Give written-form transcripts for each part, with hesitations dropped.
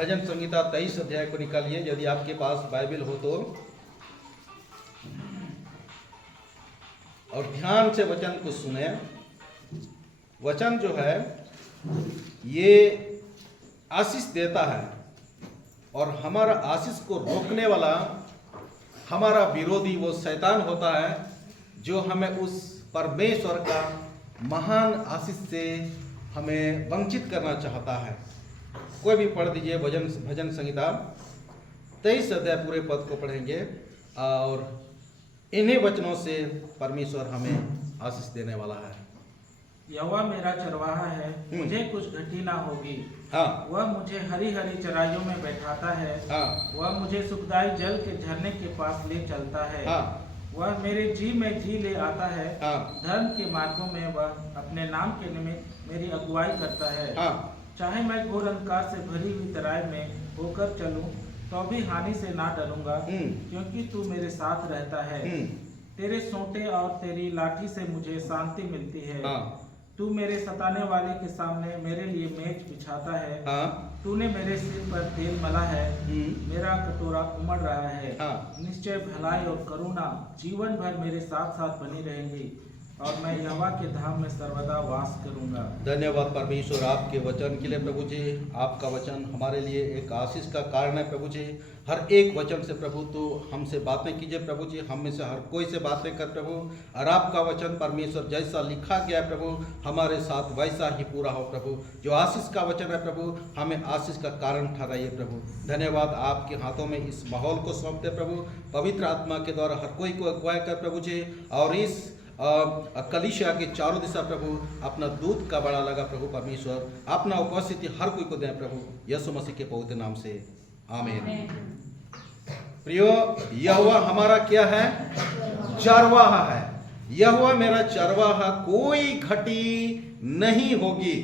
भजन संहिता 23 अध्याय को निकालिए यदि आपके पास बाइबल हो तो, और ध्यान से वचन को सुने। वचन जो है ये आशीष देता है और हमारा आशीष को रोकने वाला हमारा विरोधी वो शैतान होता है जो हमें उस परमेश्वर का महान आशीष से हमें वंचित करना चाहता है। कोई भी पढ़ दीजिए भजन संहिता 23 अध्याय पूरे पद को पढ़ेंगे और इन्हीं वचनों से परमेश्वर हमें आशीष देने वाला है। यहोवा मेरा चरवाहा है, मुझे कुछ घटी ना होगी। हाँ। वह मुझे हरी हरी चराइयों में बैठाता है। हाँ। वह मुझे सुखदाई जल के झरने के पास ले चलता है। हाँ। वह मेरे जी में जी ले आता है। हाँ। धर्म के मार्गों में वह अपने नाम के निमित्त मेरी अगुवाई करता है। हाँ। चाहे मैं घोर अंधकार से भरी हुई तराई में होकर चलूं तो भी हानि से ना डरूंगा, क्योंकि तू मेरे साथ रहता है। तेरे सोंटे और तेरी लाठी से मुझे शांति मिलती है। हाँ। तू मेरे सताने वाले के सामने मेरे लिए मेज बिछाता है। हाँ। तूने मेरे सिर पर तेल मला है। मेरा कटोरा उमड़ रहा है। हाँ। निश्चय भलाई और करुणा जीवन भर मेरे साथ साथ बनी रहेंगी और मैं यहोवा के धाम में सर्वदा वास करूंगा। धन्यवाद परमेश्वर आपके वचन के लिए प्रभु जी। आपका वचन हमारे लिए एक आशीष का कारण है प्रभु जी। हर एक वचन से प्रभु तो हमसे बातें कीजिए प्रभु जी, हम में से हर कोई से बातें कर प्रभु। और आपका वचन परमेश्वर जैसा लिखा गया प्रभु हमारे साथ वैसा ही पूरा हो प्रभु। जो आशीष का वचन है प्रभु हमें आशीष का कारण ठहराइए प्रभु। धन्यवाद आपके हाथों में इस माहौल को सौंपते प्रभु। पवित्र आत्मा के द्वारा हर कोई को अगुवाई कर प्रभु जी, और इस कलीसिया के चारों दिशा प्रभु अपना दूत का बड़ा लगा प्रभु परमेश्वर अपना उपस्थिति हर कोई को दें प्रभु, यीशु मसीह के पवित्र नाम से आमीन। प्रियो, यहोवा हमारा क्या है? चरवाहा है। यहोवा मेरा चरवाहा, कोई घटी नहीं होगी,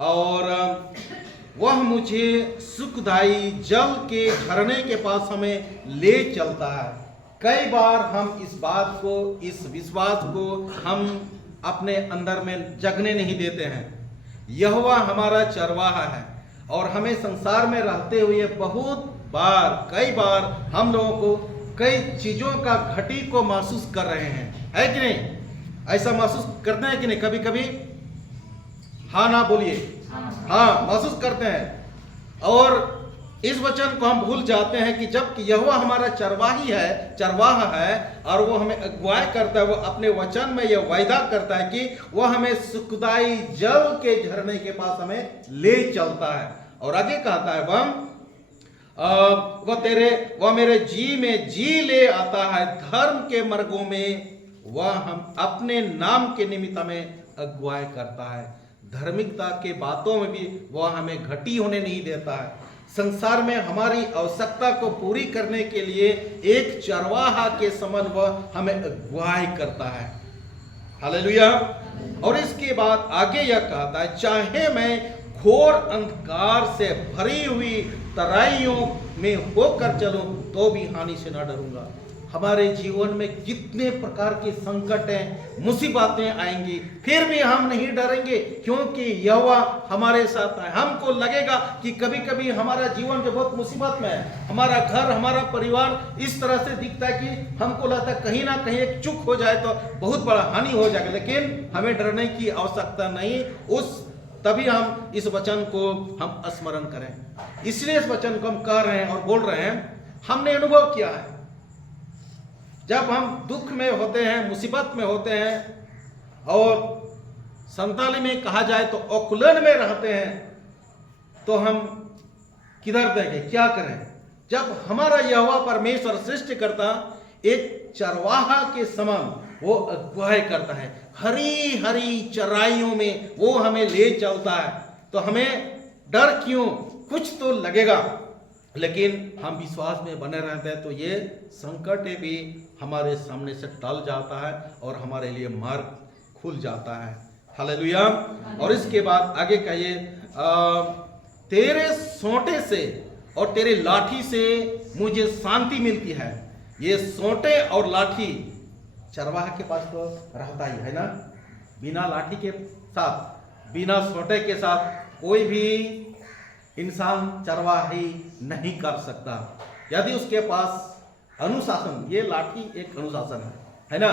और वह मुझे सुखदाई जल के झरने के पास हमें ले चलता है। कई बार हम इस बात को, इस विश्वास को हम अपने अंदर में जगने नहीं देते हैं। यहोवा हमारा चरवाहा है और हमें संसार में रहते हुए बहुत बार, कई बार हम लोगों को कई चीजों का घटी को महसूस कर रहे हैं, है कि नहीं? ऐसा महसूस करते हैं कि नहीं? कभी कभी हाँ ना बोलिए। हाँ, महसूस करते हैं। और इस वचन को हम भूल जाते हैं कि जब यहोवा हमारा चरवाहा है और वो हमें अगुवाई करता है, वो अपने वचन में यह वायदा करता है कि वह हमें सुखदाई जल के झरने के पास हमें ले चलता है। और आगे कहता है वह मेरे जी में जी ले आता है। धर्म के मार्गों में वह हम अपने नाम के निमित्त हमें अगुवाई करता है। धार्मिकता के बातों में भी वह हमें घटी होने नहीं देता है। संसार में हमारी आवश्यकता को पूरी करने के लिए एक चरवाहा के समान वह हमें अगुवाई करता है। हालेलुया। और इसके बाद आगे यह कहता है, चाहे मैं घोर अंधकार से भरी हुई तराइयों में होकर चलूं तो भी हानि से न डरूंगा। हमारे जीवन में कितने प्रकार के संकट हैं, मुसीबतें आएंगी, फिर भी हम नहीं डरेंगे, क्योंकि यहोवा हमारे साथ है। हमको लगेगा कि कभी कभी हमारा जीवन जो बहुत मुसीबत में है, हमारा घर, हमारा परिवार इस तरह से दिखता है कि हमको लगता है कहीं ना कहीं एक चूक हो जाए तो बहुत बड़ा हानि हो जाएगा, लेकिन हमें डरने की आवश्यकता नहीं। तभी हम इस वचन को हम स्मरण करें। इसलिए इस वचन को हम कह रहे हैं और बोल रहे हैं। हमने अनुभव किया है, जब हम दुख में होते हैं, मुसीबत में होते हैं, और संताली में कहा जाए तो औकुलन में रहते हैं, तो हम किधर देंगे, क्या करें? जब हमारा यहोवा परमेश्वर सृष्टिकर्ता एक चरवाहा के समान वो अगुवाई करता है, हरी हरी चराइयों में वो हमें ले चलता है, तो हमें डर क्यों? कुछ तो लगेगा, लेकिन हम विश्वास में बने रहते हैं तो ये संकट भी हमारे सामने से टल जाता है और हमारे लिए मार्ग खुल जाता है। हालेलुया। और इसके बाद आगे कहिए, तेरे सोंटे से और तेरे लाठी से मुझे शांति मिलती है। ये सोंटे और लाठी चरवाहा के पास तो रहता ही है ना। बिना लाठी के साथ, बिना सोंटे के साथ कोई भी इंसान चरवाही नहीं कर सकता। यदि उसके पास अनुशासन, ये लाठी एक अनुशासन है ना,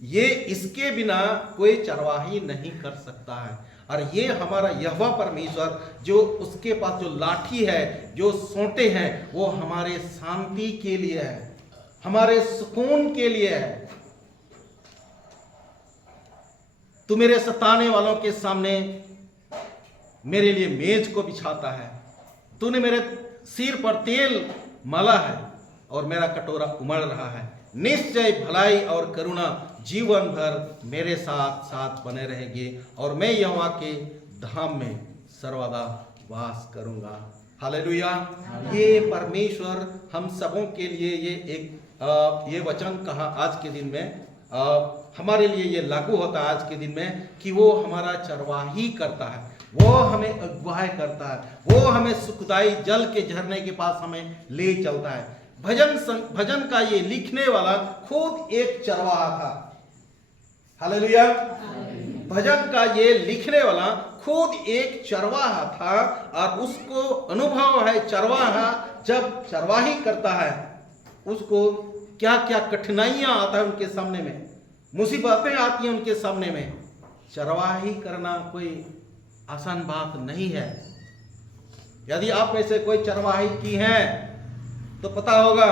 ये इसके बिना कोई चरवाही नहीं कर सकता है। और ये हमारा यहोवा परमेश्वर जो उसके पास जो लाठी है, जो सोंटे हैं, वो हमारे शांति के लिए है, हमारे सुकून के लिए है। तू मेरे सताने वालों के सामने मेरे लिए मेज को बिछाता है, तूने मेरे सिर पर तेल मला है और मेरा कटोरा उमड़ रहा है। निश्चय भलाई और करुणा जीवन भर मेरे साथ साथ बने रहेगी और मैं यहोवा के धाम में सर्वदा वास करूंगा। हालेलुया। ये परमेश्वर हम सबों के लिए ये वचन कहा आज के दिन में, हमारे लिए ये लागू होता है आज के दिन में कि वो हमारा चरवाही करता है, वो हमें अगुवाई करता है, वो हमें सुखदाई जल के झरने के पास हमें ले चलता है। भजन का ये लिखने वाला खुद एक चरवाहा था। हालेलुया। भजन का ये लिखने वाला खुद एक चरवाहा था और उसको अनुभव है, चरवाहा जब चरवाही करता है उसको क्या क्या कठिनाइयां आता है उनके सामने में, मुसीबतें आती हैं उनके सामने में। चरवाही करना कोई आसान बात नहीं है। यदि आप में से कोई चरवाही की है तो पता होगा,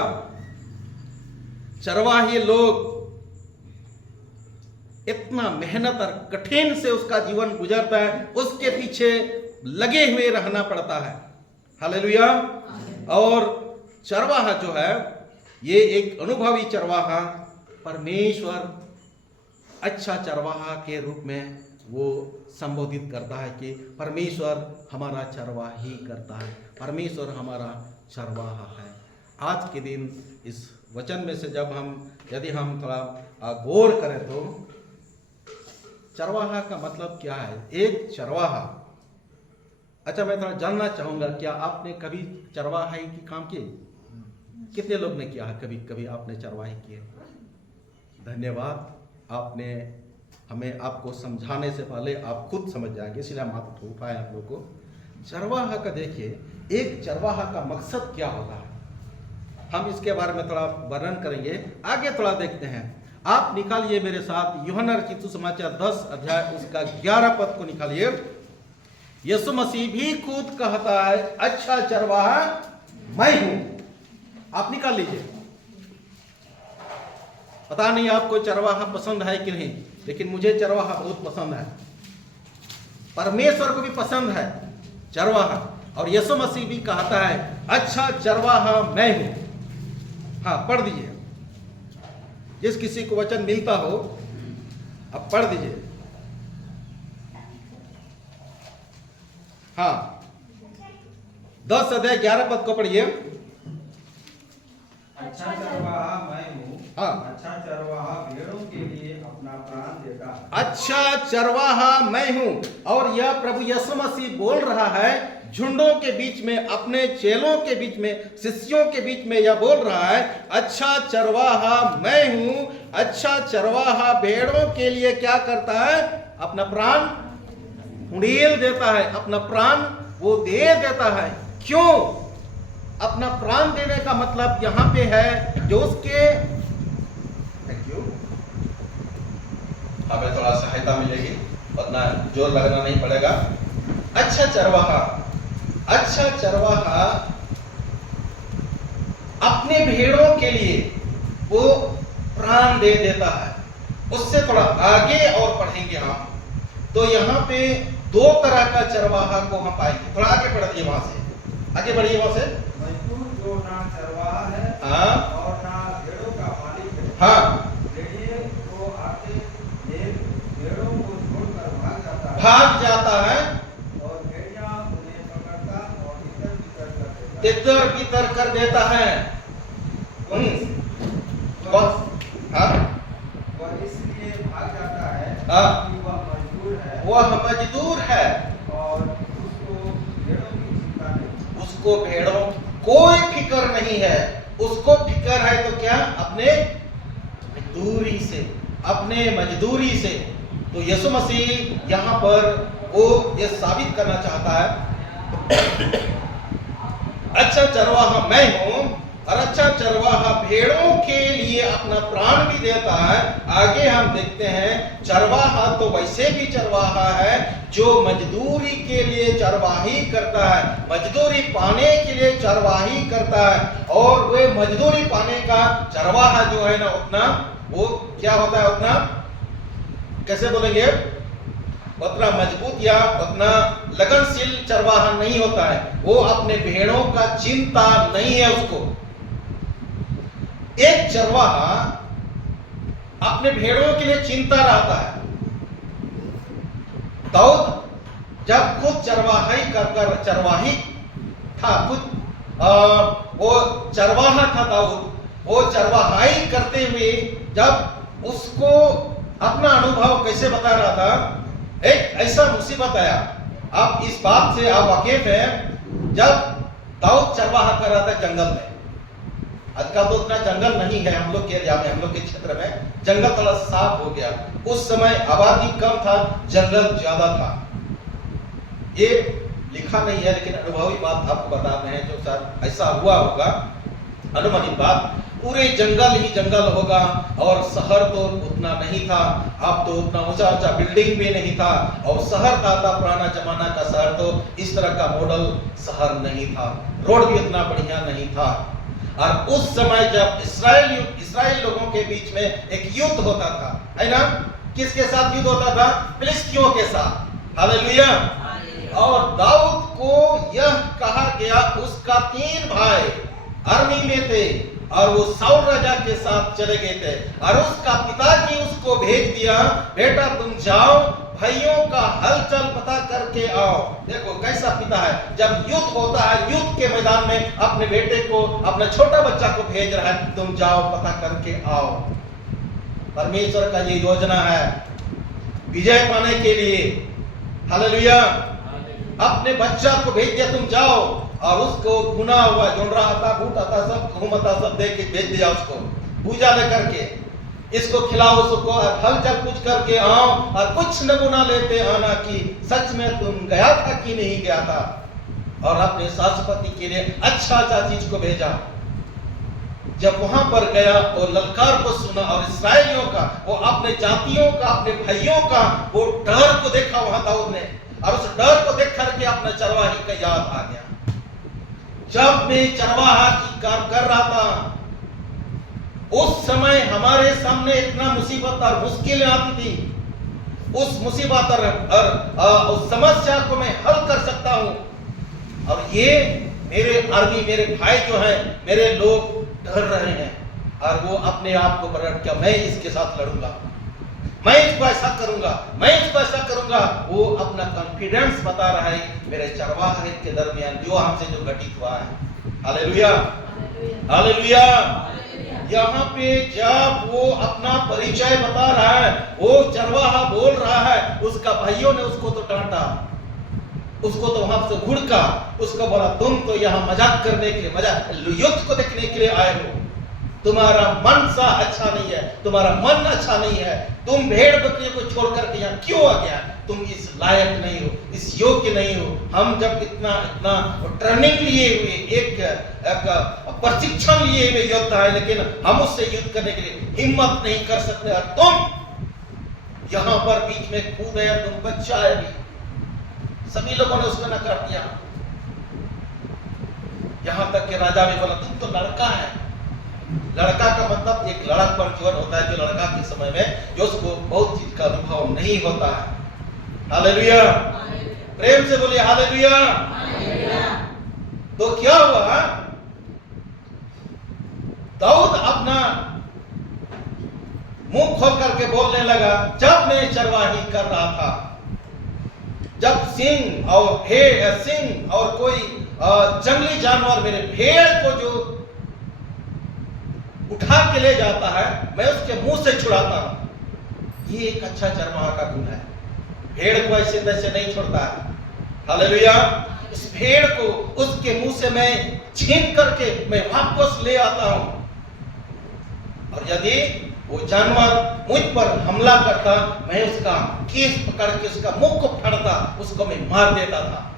चरवाही लोग इतना मेहनत और कठिन से उसका जीवन गुजरता है, उसके पीछे लगे हुए रहना पड़ता है। हालेलुया। और चरवाहा जो है ये एक अनुभवी चरवाहा, परमेश्वर अच्छा चरवाहा के रूप में वो संबोधित करता है कि परमेश्वर हमारा चरवाही करता है, परमेश्वर हमारा चरवाहा है। आज के दिन इस वचन में से यदि हम थोड़ा गौर करें तो चरवाहा का मतलब क्या है? एक चरवाहा, अच्छा मैं थोड़ा जानना चाहूंगा, क्या आपने कभी चरवाही की काम किए? कितने लोग ने किया है? कभी कभी आपने चरवाही की है? धन्यवाद, आपने हमें आपको समझाने से पहले आप खुद समझ जाएंगे, इसलिए हम हाथ उठाए आप लोग को। चरवाहा का देखिए, एक चरवाहा का मकसद क्या होता है, हम इसके बारे में थोड़ा वर्णन करेंगे, आगे थोड़ा देखते हैं। आप निकालिए मेरे साथ यूहन्ना रचित सुसमाचार 10 अध्याय उसका 11 पद को निकालिए। यीशु मसीह भी खुद कहता है, अच्छा चरवाहा मैं हूं। आप निकाल लीजिए। पता नहीं आपको चरवाहा पसंद है कि नहीं, लेकिन मुझे चरवाहा बहुत पसंद है, परमेश्वर को भी पसंद है चरवाहा। और यीशु मसीह भी कहता है, अच्छा चरवाहा मैं हूं। हाँ, पढ़ दीजिए, जिस किसी को वचन मिलता हो अब पढ़ दीजिए। हाँ, 10 अध्याय 11 पद को पढ़िए। अच्छा चरवाहा मैं हूँ। हाँ। अच्छा चरवाहा भेड़ों के लिए अपना प्राण देता है। अच्छा चरवाहा मैं हूं। और यह प्रभु यीशु मसीह बोल रहा है झुंडों के बीच में, अपने चेलों के बीच में, शिष्यों के बीच में यह बोल रहा है, अच्छा चरवाहा मैं हूं। अच्छा चरवाहा भेड़ों के लिए क्या करता है? अपना प्राण उड़ेल देता है, अपना प्राण वो दे देता है। क्यों? अपना प्राण देने का मतलब यहां पे है जो उसके, थैंक यू, हमें थोड़ा सहायता मिलेगी, उतना जोर लगना नहीं पड़ेगा। अच्छा चरवाहा, अच्छा चरवाहा अपने भेड़ों के लिए वो प्राण दे देता है। उससे थोड़ा आगे और पढ़ेंगे हम, तो यहाँ पे 2 तरह का चरवाहा को हम पाएंगे। थोड़ा आगे बढ़िए, वहां से आगे बढ़िए, वहां से। मजदूर जो ना चरवाहा है हाँ, और ना भेड़ों का मालिक है। हाँ, भेड़िए को आते भेड़ों को छोड़कर भाग जाता है और भेड़िया उन्हें पकड़ता और तितर बितर कर देता है। हाँ, वह इसलिए भाग जाता है हाँ, कि वह मजदूर है वह मजदूर है और उसको भेड़ों की चिंता नहीं। उसको भेड़ों कोई फिक्र नहीं है। उसको फिक्र है तो क्या? अपने मजदूरी से, अपने मजदूरी से। तो यीशु मसीह यहाँ पर वो ये साबित करना चाहता है अच्छा चरवाहा मैं हूं, और अच्छा चरवाहा भेड़ों के लिए अपना प्राण भी देता है। आगे हम देखते हैं, चरवाहा तो वैसे भी चरवाहा है जो मजदूरी के लिए चरवाही करता है, मजदूरी पाने के लिए चरवाही करता है। और वे मजदूरी पाने का चरवाहा जो है ना, उतना वो क्या होता है, उतना कैसे बोलेंगे, उतना मजबूत या उतना लगनशील चरवाहा नहीं होता है। वो अपने भेड़ों का चिंता नहीं है उसको। एक चरवाहा अपने भेड़ों के लिए चिंता रहता है। दाऊद जब खुद चरवाही था, खुद वो चरवाहा था दाऊद, वो चरवाहाई करते हुए जब उसको अपना अनुभव कैसे बता रहा था, एक ऐसा मुसीबत आया। आप इस बात से आप वाकिफ हैं, जब दाऊद चरवाहा कर रहा था जंगल में। आजकल तो उतना जंगल नहीं है हम लोग के एरिया में, हम लोग के क्षेत्र में जंगल थोड़ा साफ हो गया। उस समय आबादी कम था, जंगल ज्यादा था। ये लिखा नहीं है लेकिन अनुभवी बात आपको बता रहे हैं, जो सर ऐसा हुआ होगा, अनुमानित बात। पूरे जंगल ही जंगल होगा, और शहर तो उतना नहीं था। अब तो उतना ऊंचा ऊंचा बिल्डिंग भी नहीं था, और शहर था पुराना जमाना का शहर, तो इस तरह का मॉडल शहर नहीं था, रोड भी उतना बढ़िया नहीं था। और उस समय जब इस्राएल लोगों के बीच में एक युद्ध होता था, है ना, किसके साथ युद्ध होता था? फिलिस्तीनियों के साथ। हालेलुया। और दाऊद को यह कहा गया, उसका 3 भाई आर्मी में थे, और वो साउल राजा के साथ चले गए थे, और उसका पिताजी उसको भेज दिया, बेटा तुम जाओ, भाइयों का हलचल पता करके आओ। देखो कैसा पिता है, जब युद्ध होता है, युद्ध के मैदान में अपने बेटे को, अपने छोटा बच्चा को भेज रहा है, तुम जाओ पता करके आओ। परमेश्वर का ये योजना है विजय पाने के लिए। हालेलुया। अपने बच्चा को भेज दिया, तुम जाओ, और उसको भुना हुआ जोंडरा आता, बूट आता, सब घूमता, सब दे के भेज दिया उसको, पूजा लेकर के, इसको खिलाओ, उसको हलचल कुछ करके आओ, और कुछ नमूना लेते आना कि सच में तुम गया था कि नहीं गया था। और अपने सासपति के लिए अच्छा चीज को भेजा। जब वहां पर गया और ललकार को सुना, और इस्राएलियों का, वो अपने जातियों का, अपने भाइयों का वो डर को देखा वहां दाऊद ने, और उस डर को देख करके अपना चरवाही का याद आ गया। जब मैं चरवाहा की काम कर रहा था, उस समय हमारे सामने इतना मुसीबत और मुश्किलें आती थी। उस मुसीबत और उस समस्या को मैं हल कर सकता हूं, और ये मेरे आर्मी, मेरे भाई जो हैं, मेरे लोग डर रहे हैं, और वो अपने आप को प्रकट किया, मैं इसके साथ लड़ूंगा, मैं इसको ऐसा करूंगा, मैं इसको ऐसा करूंगा। वो अपना कॉन्फिडेंस बता रहा है मेरे चरवाहे के दरमियान जो हमसे जो घटित हुआ है। Hallelujah, hallelujah. यहाँ पे जब वो अपना परिचय बता रहा है, वो चरवाहा बोल रहा है, उसका भाइयों ने उसको तो डांटा, उसको तो वहां से घुड़का, उसको बोला तुम तो यहाँ मजाक करने के लिए, मजाक युद्ध को देखने के लिए आए हो, तुम्हारा मन सा अच्छा नहीं है, तुम्हारा मन अच्छा नहीं है, तुम भेड़ बकरियों को छोड़ करके यहाँ क्यों आ गया? तुम इस लायक नहीं हो, इस योग्य नहीं हो। हम जब इतना ट्रेनिंग लिए हुए, एक प्रशिक्षण लिए हुए योद्धा है, लेकिन हम उससे युद्ध करने के लिए हिम्मत नहीं कर सकते, और तुम यहाँ पर बीच में कूद गया, तुम बच्चा है भी। सभी लोगों ने उसको नकार दिया, यहाँ तक कि राजा भी बोला तुम तो लड़का है। लड़का का मतलब एक लड़कपन जीवन होता है, जो लड़का के समय में जो उसको बहुत चीज का अनुभव नहीं होता है। हालेलुया, प्रेम से बोलिए हालेलुया। तो क्या हुआ, दाऊद अपना मुंह खोल करके बोलने लगा, जब मैं चरवाही कर रहा था, जब सिंह और कोई जंगली जानवर मेरे भेड़ को जो उठा के ले जाता है, मैं उसके मुंह से छुड़ाता हूं। ये एक अच्छा चरवाहा का गुण है, भेड़ को ऐसे तैसे नहीं छोड़ता है। हालेलुया। इस भेड़ को उसके मुंह से मैं छीन करके मैं वापस ले आता हूं, और यदि वो जानवर मुझ पर हमला करता, मैं उसका केस पकड़ के उसका मुंह को फाड़ता, उसको मैं मार देता था।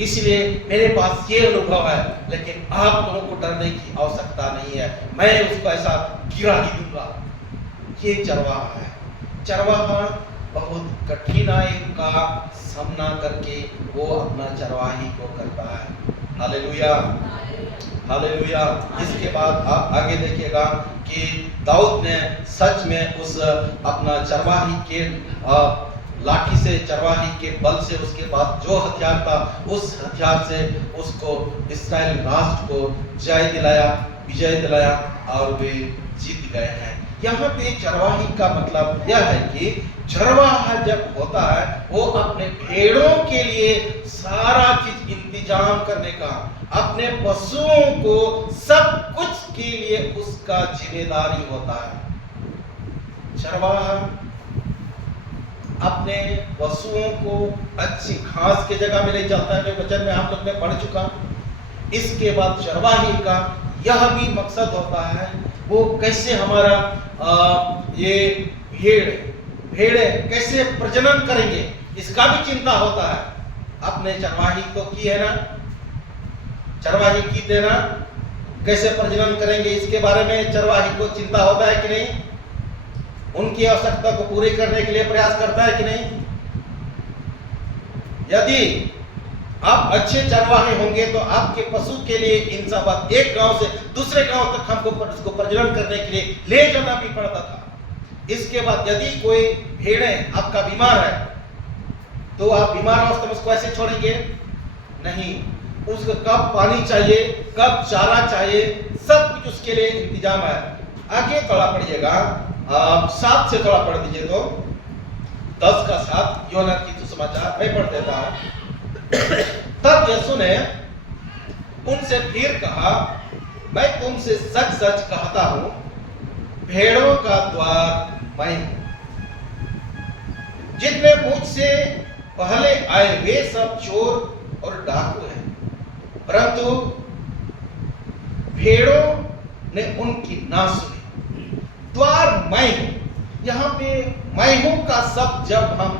इसलिए मेरे पास ये अनुभव है, लेकिन आप लोगों को डरने की आवश्यकता नहीं है, मैं उसको ऐसा गिरा ही दूंगा। ये चरवाहा है। चरवाहा बहुत कठिनाई का सामना करके वो अपना चरवाही को करता है। Hallelujah, hallelujah. इसके बाद आप आगे देखिएगा कि दाऊद ने सच में उस अपना चरवाही के लाठी से, चरवाही के बल से, उसके पास जो हथियार था उस हथियार से उसको इस्राएल राष्ट्र को जय दिलाया, विजय दिलाया और वे जीत गए हैं। यहाँ पे चरवाही का मतलब यह है कि चरवाहा जब होता है वो अपने भेड़ों के लिए सारा चीज इंतजाम करने का, अपने पशुओं को सब कुछ के लिए उसका जिम्मेदारी होता है। चरवाहा अपने पशुओं को अच्छी घास के जगह में ले जाता है, जो वचन में आप लोग ने पढ़ चुका। इसके बाद चरवाही का यह भी मकसद होता है वो कैसे हमारा ये भेड़ कैसे प्रजनन करेंगे, इसका भी चिंता होता है। आपने चरवाही तो की है ना, चरवाही की देना कैसे प्रजनन करेंगे इसके बारे में चरवाही को चिंता होता है कि नहीं, उनकी आवश्यकता को पूरी करने के लिए प्रयास करता है कि नहीं। यदि आप अच्छे चरवाहे होंगे तो आपके पशु के लिए इन सब एक गांव से दूसरे गांव तक हमको उसको प्रजनन करने के लिए ले जाना भी पड़ता था। इसके बाद यदि कोई भेड़ आपका बीमार है तो आप बीमार अवस्था में उसको ऐसे छोड़ेंगे नहीं, उसको कब पानी चाहिए, कब चारा चाहिए, सब कुछ उसके लिए इंतजाम है। आगे थोड़ा पढ़िएगा, 7 से थोड़ा पढ़ दीजिए तो 10 का 7 योना की सुसमाचार मैं पढ़ देता हूं। तब यीशु ने उनसे फिर कहा, मैं तुमसे सच सच कहता हूं, भेड़ों का द्वार मैं हूं। जितने मुझसे पहले आए वे सब चोर और डाकू हैं, परंतु भेड़ों ने उनकी ना सुनी। द्वार मैं हूं, यहां पे मैं हूं का शब्द जब हम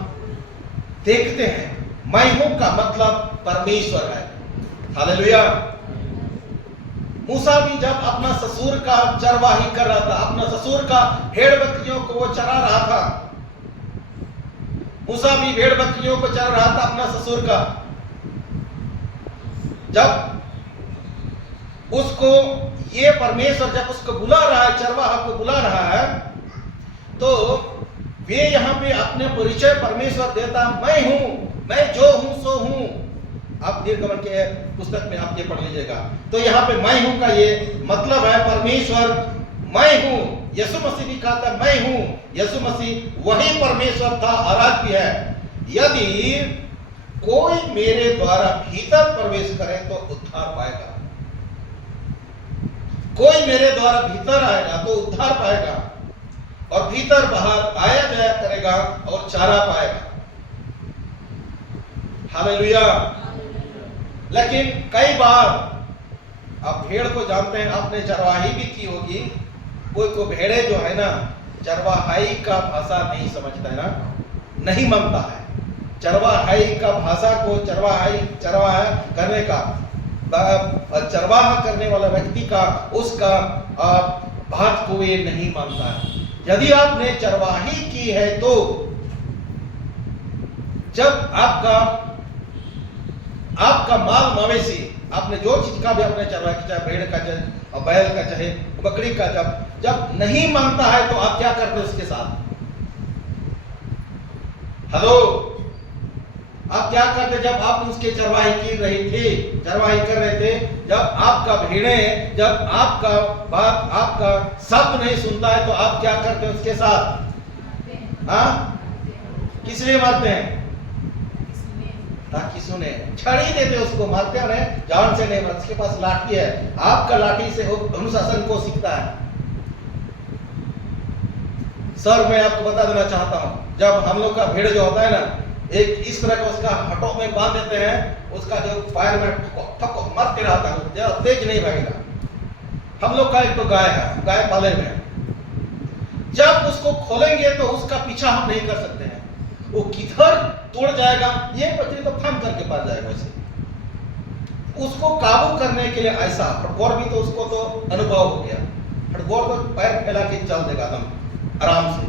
देखते हैं, मैं हूं का मतलब परमेश्वर है। हालेलुया। मूसा भी जब अपना ससुर का चरवाही कर रहा था, अपना ससुर का भेड़ बकरियों को वो चरा रहा था, मूसा भी भेड़ बकरियों को चरा रहा था अपना ससुर का। जब उसको ये परमेश्वर जब उसको बुला रहा है, चरवाहा को बुला रहा है, तो वे यहां पे अपने परिचय परमेश्वर देता, मैं हूं, मैं जो हूं सो हूं। आप निर्गमन के पुस्तक में आप ये पढ़ लीजिएगा। तो यहाँ पे मैं हूं का ये मतलब है परमेश्वर मैं हूं। यीशु मसीह भी कहा था मैं हूं। यीशु मसीह वही परमेश्वर था और आज भी है। यदि कोई मेरे द्वारा भीतर प्रवेश करे तो उद्धार पाएगा, कोई मेरे द्वारा भीतर आएगा तो उद्धार पाएगा और भीतर बाहर आया जाया करेगा और चारा पाएगा। हालेलुया। लेकिन कई बार आप भेड़ को जानते हैं, आपने चरवाही भी की होगी, कोई भेड़े जो है ना चरवाहाई का भाषा नहीं समझता है ना, नहीं मानता है। चरवाहाई का भाषा को चरवाहा करने का, चरवाहा करने वाला व्यक्ति का उसका बात को ये नहीं मानता है। यदि आपने चरवाही की है तो जब आपका माल मवेशी, आपने जो चीज का भी अपने चरवाही, चाहे भेड़ का, चाहे बैल का, चाहे बकरी का, जब नहीं मानता है तो आप क्या करते उसके साथ? हेलो, आप क्या करते जब आप उसके चरवाही की रही थी, चरवाही कर रहे थे? जब आपका भेड़े, जब आपका बात, आपका शब्द नहीं सुनता है तो आप क्या करते उसके साथ? हाँ, किस लिए मारते हैं? ताकि सुने। छड़ी देते उसको, मारते हैं, जान से नहीं मारते। उसके पास लाठी है, आपका लाठी से वो अनुशासन को सीखता है। सर मैं आपको बता देना चाहता हूं, जब हम लोग का भेड़ जो होता है ना, एक इस तरह का उसका हटो में बांध देते हैं, उसका जो पैर में ठको मारते रहता है, तेज नहीं भागेगा। हम लोग का एक तो गाय है, गाय पाले में, जब उसको खोलेंगे तो उसका पीछा हम नहीं कर सकते हैं, वो किधर तोड़ जाएगा, ये बकरी तो थाम करके पार जाएगा। वैसे उसको काबू करने के लिए ऐसा फटगोर भी तो उसको तो अनुभव हो गया, फटगोर तो पैर फैला के चल देगा एकदम आराम से।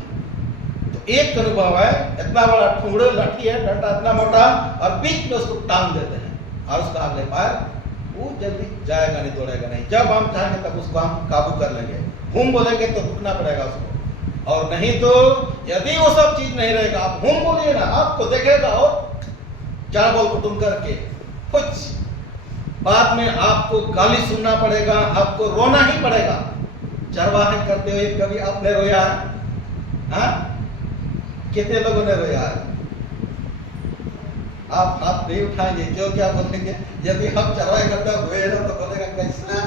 तो एक अनुभव है, इतना बड़ा ठुंगड़े लाठी है, डंडा इतना मोटा, और बीच में उसको टांग देते हैं और उसका अगले पैर वो जल्दी जाएगा नहीं, दौड़ेगा नहीं। जब हम चाहेंगे तब उसको हम काबू कर लेंगे, हुम बोलेंगे तो रुकना पड़ेगा उसको, और नहीं तो यदि वो सब चीज नहीं रहेगा, आप हुम बोलिए ना, आपको देखेगा और चार बोल कुटुम करके कुछ बाद में आपको गाली सुनना पड़ेगा, आपको रोना ही पड़ेगा। चरवाहे करते हुए कभी आपने रोया है? हाँ? कितने लोगों ने रोया है? आप हाथ नहीं उठाएंगे, क्यों? क्या बोलेंगे? यदि हम चरवाहे करते हुए ना तो बोलेगा कैसा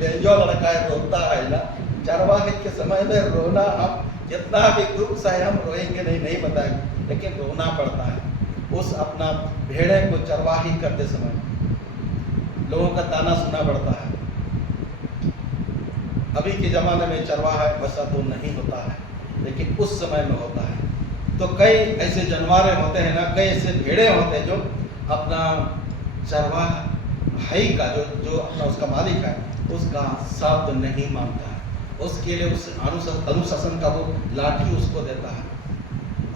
बेंजो लड़का है, रोता है ना। चरवाहे के समय में रोना, हम जितना भी दुख सहे हम रोएंगे नहीं बताएंगे, लेकिन रोना पड़ता है उस अपना भेड़े को चरवाही करते समय। लोगों का ताना सुनना पड़ता है। अभी के जमाने में चरवाहा वैसा तो नहीं होता है, लेकिन उस समय में होता है। तो कई ऐसे जानवर होते हैं ना, कई ऐसे भेड़े होते हैं जो अपना चरवाहा भाई का जो अपना उसका मालिक है उसका शब्द नहीं मानता है, उसके लिए उस अनुशासन का वो लाठी उसको देता है।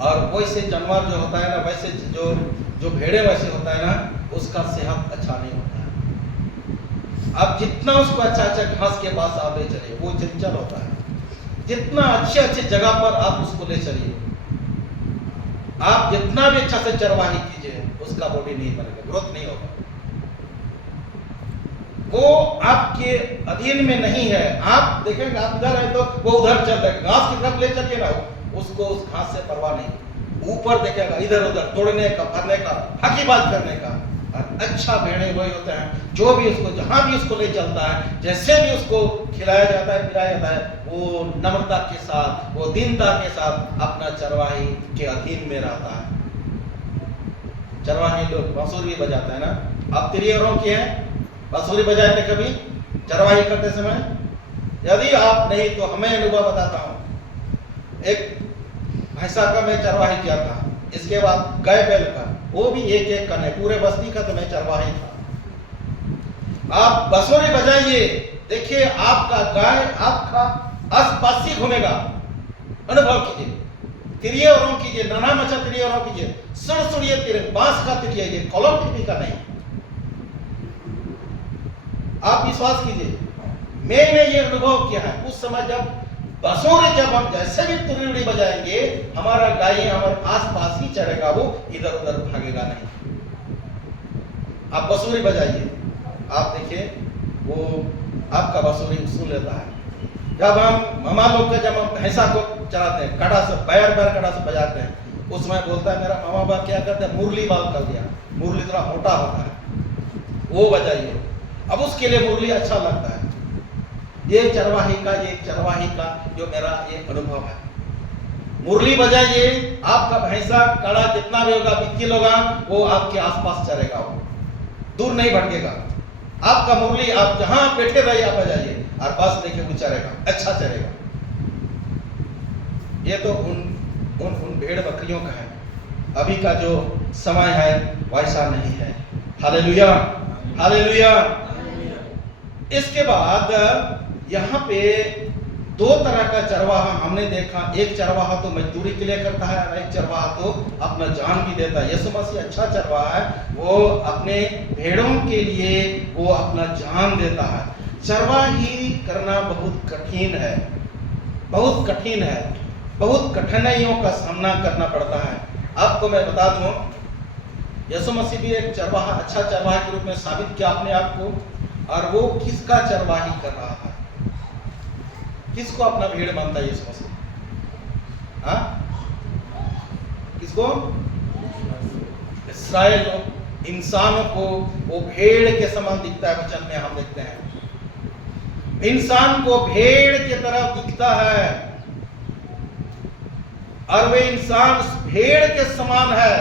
और वैसे जानवर जो होता है ना, वैसे जो भेड़े वैसे होता है ना, उसका सेहत अच्छा नहीं होता है। अब जितना उसको अच्छा घास के पास आप ले चलिए, वो चंचल होता है। जितना अच्छे जगह पर आप उसको ले चलिए, आप जितना भी अच्छा से चरवाही कीजिए, उसका बॉडी नहीं बनेगा, ग्रोथ नहीं होगा। वो आपके अधीन में नहीं है। आप देखेंगे, आप इधर है तो वो उधर चल रहा है, घास की तरफ ले चलिए ना, उसको उस घास से परवाह नहीं। ऊपर देखेगा, इधर उधर तोड़ने का, भरने का, हकीबात करने का। और अच्छा भेड़े वही होते हैं जो भी उसको जहां भी उसको ले चलता है, जैसे भी उसको खिलाया जाता है, पिलाया जाता है, वो नम्रता के साथ, वो दीनता के साथ अपना चरवाही के अधीन में रहता है। चरवाही लोग बांसुरी भी बजाते हैं ना, आप तिरियरों की हैं, बांसुरी बजाए थे कभी चरवाही करते समय? यदि आप नहीं तो हमें अनुभव बताता हूं। एक भैंसा का मैं चरवाही किया था, इसके बाद गाय बैल का, वो भी एक का नहीं, पूरे बस्ती का तो मैं चरवाही था। आप बांसुरी बजाइए, देखिए आपका गाय आपका आसपास ही घूमेगा। अनुभव कीजिए, तिरियरों कीजिए, नाना मचा तिरियरों कीजिए, सुड़सुड़िए तिरे, बांस का तिरिया, ये कॉलम टिपी का नहीं। आप विश्वास कीजिए, मैंने ये अनुभव किया है। उस समय जब बांसुरी, जब हम जैसे भी तुरड़ी बजाएंगे, हमारा गाय हमारे आसपास ही चढ़ेगा, वो इधर उधर भागेगा नहीं। आप बांसुरी बजाइए, आप देखिए वो आपका बांसुरी सुन लेता है। जब हम मामा लोग का, जब हम भैंसा को चलाते हैं, कड़ा से बैर कड़ा से बजाते हैं, उसमें बोलता है मेरा मामा बाप क्या करते हैं, मुरली बाल कर दिया। मुरली थोड़ा मोटा होता है, वो बजाइए। अब उसके लिए मुरली अच्छा लगता है। ये चरवाही का जो मेरा ये अनुभव है। मुरली बजाइए, आपका भैंसा कड़ा जितना भी होगा, बिक्किल होगा, वो आपके आसपास चलेगा, वो दूर नहीं भटकेगा। आपका मुरली आप जहां बैठे रहिए आप बजाइए, और बस देखिए वो चलेगा, अच्छा चलेगा। ये तो उन भेड़ बकरियों का है। अभी का जो समय है वैसा नहीं है। Hallelujah, hallelujah. इसके बाद यहाँ पे दो तरह का चरवाहा हमने देखा। एक चरवाहा तो मजदूरी के लिए करता है, और एक चरवाहा तो अपना जान भी देता है। यीशु मसीह अच्छा चरवाहा है, वो अपने भेड़ों के लिए वो अपना जान देता है। चरवाही करना बहुत कठिन है, बहुत कठिन है, बहुत कठिनाइयों का सामना करना पड़ता है। आपको मैं बता दूं, यीशु मसीह भी एक चरवाहा, अच्छा चरवाहा के रूप में साबित किया अपने आप को। और वो किसका चरवाही कर रहा है? किसको अपना भेड़ मानता है यीशु मसीह? हाँ, किसको? इस्राएल लोग, इंसानों को वो भेड़ के समान दिखता है। वचन में हम देखते हैं इंसान को भेड़ की तरह दिखता है, और वे इंसान भेड़ के समान है,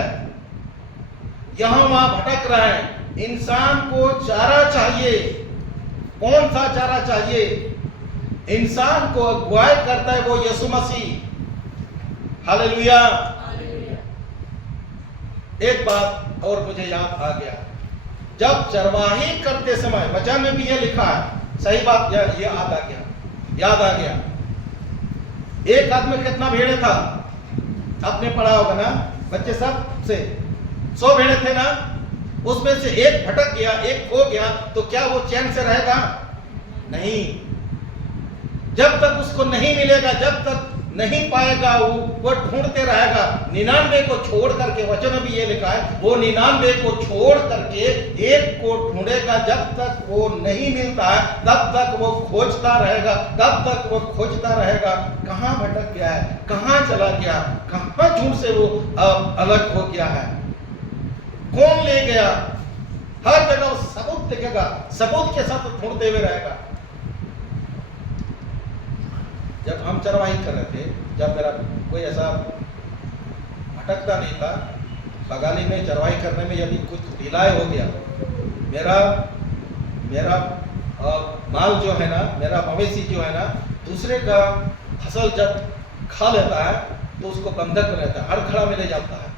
यहां वहां भटक रहे हैं। इंसान को चारा चाहिए। कौन सा चारा चाहिए? इंसान को अगुवाई करता है वो यीशु मसीह। हालेलुया। एक बात और मुझे याद आ गया, जब चरवाही करते समय, वचन में भी ये लिखा है, सही बात, ये याद आ गया। एक आदमी कितना भेड़े था? आपने पढ़ा होगा ना बच्चे सब से, 100 भेड़े थे ना, उसमें से एक भटक गया, एक खो गया, तो क्या वो चैन से रहेगा? नहीं। जब तक उसको नहीं मिलेगा, जब तक नहीं पाएगा, वो ढूंढते रहेगा। 99 को छोड़ करके, वचन में भी ये लिखा है, वो 99 को छोड़ करके एक को ढूंढेगा। जब तक वो नहीं मिलता है तब तक वो खोजता रहेगा, तब तक वो खोजता रहेगा। कहां भटक गया है, कहां चला गया, कहां झूठ से वो अलग हो गया है, कौन ले गया? हर जगह वो सबूत दिखेगा, सबूत के साथ ढूंढते हुए रहेगा। जब हम चरवाही कर रहे थे, जब मेरा कोई ऐसा भटकता नहीं था, बगाली में चरवाही करने में यदि कुछ ढिलाई हो गया, मेरा माल जो है ना, मेरा मवेशी जो है ना, दूसरे का फसल जब खा लेता है तो उसको बंधक में रहता है, हड़खड़ा में ले जाता है।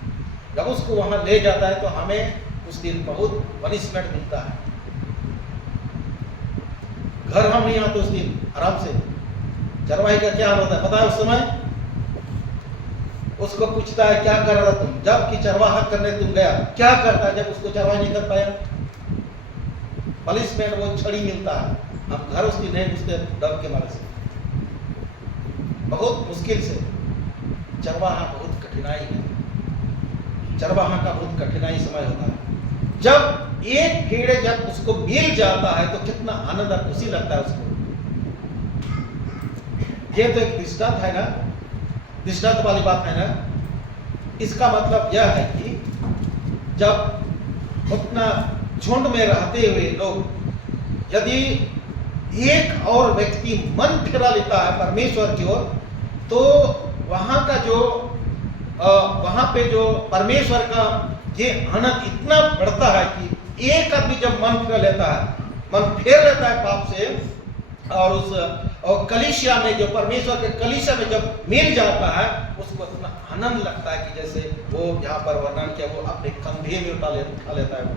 जब उसको वहां ले जाता है तो हमें उस दिन बहुत पनिशमेंट मिलता है। घर हम नहीं आते उस दिन आराम से। चरवाही का क्या हाल होता है पता है? उस समय उसको पूछता है क्या कर रहा था तुम, जब कि चरवाहा करने तुम गया, क्या करता है? जब उसको चरवाही नहीं कर पाया, पनिशमेंट वो छड़ी मिलता है। हम घर उस दिन नहीं घुसते डर के मारे से, बहुत मुश्किल से। चरवाहा बहुत कठिनाई है, चरवाहा का बहुत कठिनाई समय होता है। जब एक भेड़ जब उसको मिल जाता है तो कितना आनंद और खुशी लगता है उसको। ये तो एक दृष्टांत है ना, दृष्टांत वाली बात है ना। इसका मतलब यह है कि जब उतना झुंड में रहते हुए लोग, यदि एक और व्यक्ति मन फिरा लेता है परमेश्वर की ओर, तो वहां का जो वहां पे जो परमेश्वर का ये आनंद इतना बढ़ता है कि एक आदमी जब मन फिर लेता है, मन फेर लेता है पाप से, और कलीसिया में, जो परमेश्वर के कलीसिया में जब मिल जाता है, उसको इतना आनंद लगता है कि जैसे वो यहाँ पर वर्णन किया, वो अपने कंधे में उठा लेता है वो।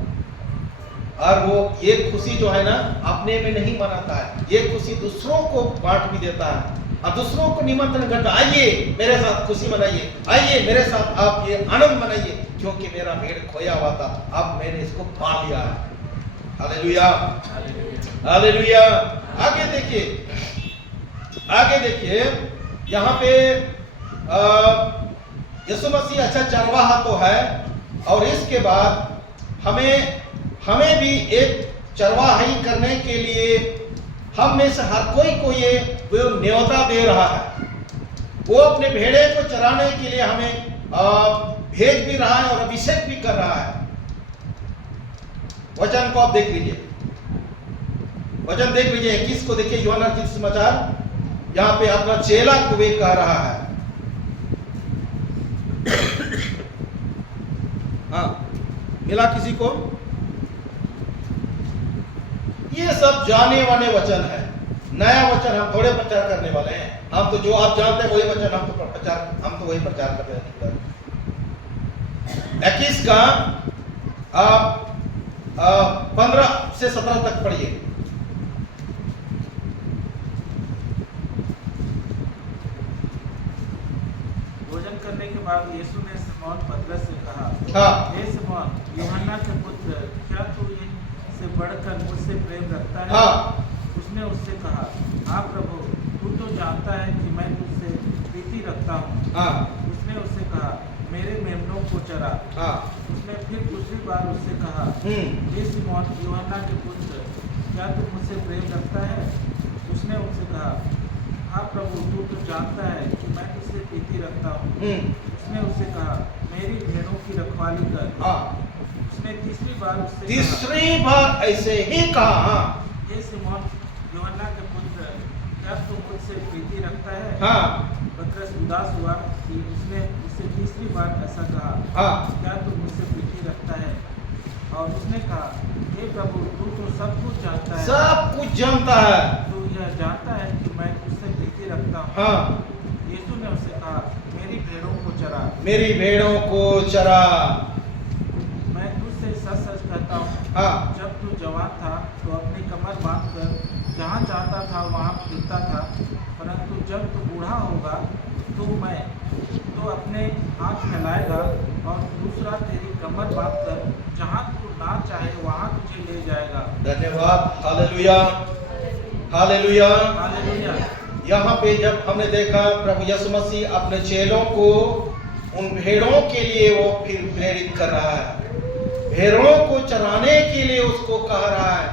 और वो ये खुशी जो है ना, अपने में नहीं मनाता है, ये खुशी दूसरों को बांट भी देता है और दूसरों को निमंत्रण करता, आइए मेरे साथ खुशी मनाइए, आइए मेरे साथ आप ये आनंद मनाइए, क्योंकि मेरा भेड़ खोया हुआ था, अब मैंने इसको पा लिया है। Hallelujah, hallelujah. आगे देखिए, यहाँ पे यीशु मसीह अच्छा चरवाहा तो है, और इसके बाद हमें भी एक चरवाही करने के लिए हम में से हर कोई को ये वो न्योता दे रहा है। वो अपने भेड़े को चराने के लिए हमें भेज भी रहा है और अभिषेक भी कर रहा है। वचन को आप देख लीजिए, वचन देख लीजिए 21 को देखिए, यूहन्ना की समाचार, यहाँ पे अपना चेला को वे कह रहा है। हाँ, मिला किसी को? ये सब जाने वाले वचन है, नया वचन हम थोड़े प्रचार करने वाले हैं। हम तो जो आप जानते हैं वही वचन हम तो वही प्रचार कर रहे हैं। 21 का 15 से 17 तक पढ़िए। भोजन करने के बाद यीशु ने सिमोन पतरस से कहा, हाँ, हे सिमोन, यूहन्ना के पुत्र, क्या तू इनसे बढ़कर मुझसे प्रेम रखता है? हाँ, उसने उससे कहा, हाँ प्रभु, तू तो जानता है कि मैं तुझसे प्रीति रखता हूँ। हाँ, उसने उससे कहा, मेरे मेमनों को चरा। हाँ, उसने फिर दूसरी बार उससे कहा, हे सिमोन, यूहन्ना के पुत्र, क्या तू मुझसे प्रेम रखता है? उसने उससे कहा, हाँ प्रभु, तू तो जानता है कि मैं तुझसे प्रीति रखता हूँ। उसने उससे कहा, मेरी भेड़ों की रखवाली कर। हाँ। उसने तीसरी बार उससे तीसरी बार ऐसे ही कहा, हाँ, हे सिमोन, यूहन्ना के पुत्र, क्या तू मुझसे प्रीति रखता है? हाँ, पतरस उदास हुआ कि उसने उससे तीसरी बार ऐसा कहा, हाँ, क्या तू मुझसे प्रीति रखता है? और उसने कहा, हे प्रभु, तू तो सब कुछ जानता है, सब कुछ जानता है, तू यह जानता है कि मैं तुझसे प्रीति रखता हूँ। हाँ, यीशु ने उससे कहा, मेरी भेड़ों को चरा। मेरी भेड़ों को चरा। मैं तुझसे सच सच कहता हूँ, हाँ जब तू जवान था तो अपनी कमर बांधकर जहाँ चाहता था वहाँ फिरता था, परंतु जब तू बूढ़ा होगा तो अपने हाथ फैलाएगा और दूसरा तेरी कमर बांधकर जहाँ तू ना चाहे वहाँ तुझे ले जाएगा। धन्यवाद। Hallelujah, hallelujah. हालेलुया। यहाँ पे जब हमने देखा प्रभु यीशु मसीह अपने चेलों को उन भेड़ों के लिए वो फिर प्रेरित कर रहा है, भेड़ों को चराने के लिए उसको कह रहा है,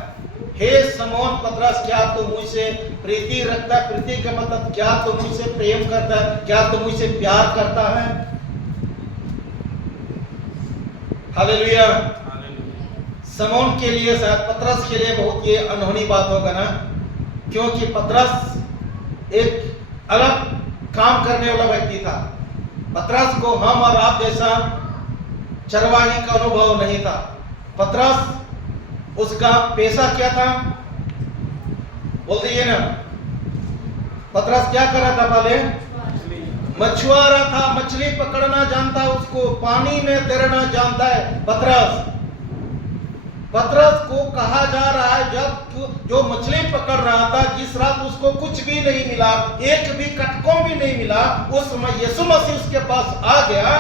हे समौन पतरस, क्या तू मुझसे प्रीति रखता है? प्रीति का मतलब क्या तू मुझसे प्रेम करता है? क्या तू मुझसे प्यार करता है? हालेलुया। समौन के लिए, शायद पतरस के लिए बहुत ये अनहोनी बात होगा ना, क्योंकि पतरस एक अलग काम करने वाला व्यक्ति था। पतरस को हम और आप जैसा चरवाही का अनुभव नहीं था। पतरस, उसका पेशा क्या था? बोल दीजिए ना। पतरस क्या कर रहा था? पहले मछुआरा था, मछली पकड़ना जानता है, उसको पानी में तैरना जानता है। पतरस को कहा जा रहा है, जब जो मछली पकड़ रहा था, जिस रात उसको कुछ भी नहीं मिला, एक भी कटकों भी नहीं मिला, उस समय यीशु मसीह उसके पास आ गया।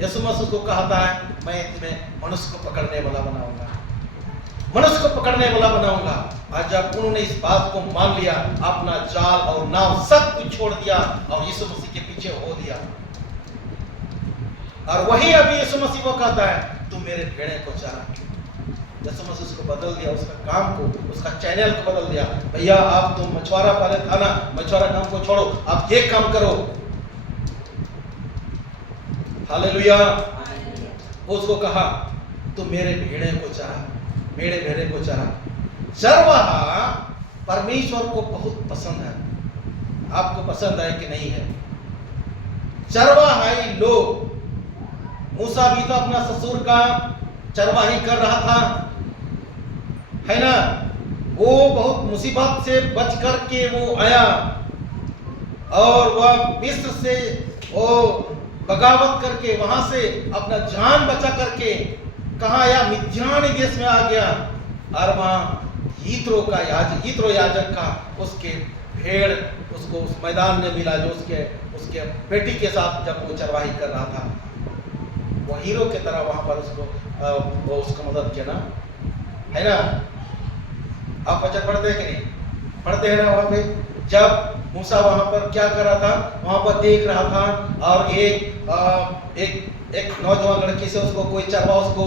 यीशु मसीह को कहता है, मैं तुम्हें मनुष्य को पकड़ने वाला बनाऊंगा, मनुष्य को पकड़ने वाला बनाऊंगा। और जब उन्होंने इस बात को मान लिया, अपना जाल और नाव सब कुछ छोड़ दिया और यीशु मसीह के पीछे हो दिया। और वही अभी यीशु मसीह को कहता है, तू मेरे भेड़े को चरा। यीशु मसीह उसको बदल दिया, उसका काम को, उसका चैनल को बदल दिया। भैया, आप तो मछुआरा पहले था ना, मछुआरा काम को छोड़ो, आप ये काम करो। हालेलुया। उसको कहा, तू मेरे भेड़े को चरा, मेरे भेड़े को चरा। चरवाहा परमेश्वर को बहुत पसंद है। आपको पसंद है कि नहीं है? चरवाहाई लोग, मूसा भी तो अपना ससुर का चरवाही कर रहा था, है ना? वो बहुत मुसीबत से बच करके वो आया और वह मिस्र से वो बगावत करके वहां से अपना जान बचा करके कहाँ आया? मिद्यान देश में आ गया। और वहां यित्रो याजक का उसके भेड़ उसको उस मैदान में मिला, जो उसके बेटी के साथ जब वो चरवाही कर रहा था, वो हीरो की तरह वहां पर उसको मदद किया ना, है ना? आप वचन पढ़ते हैं कि नहीं? पढ़ते हैं ना? वहां पे जब मूसा वहां पर क्या कर रहा था, वहां पर देख रहा था और एक नौजवान लड़की से उसको कोई चरवा उसको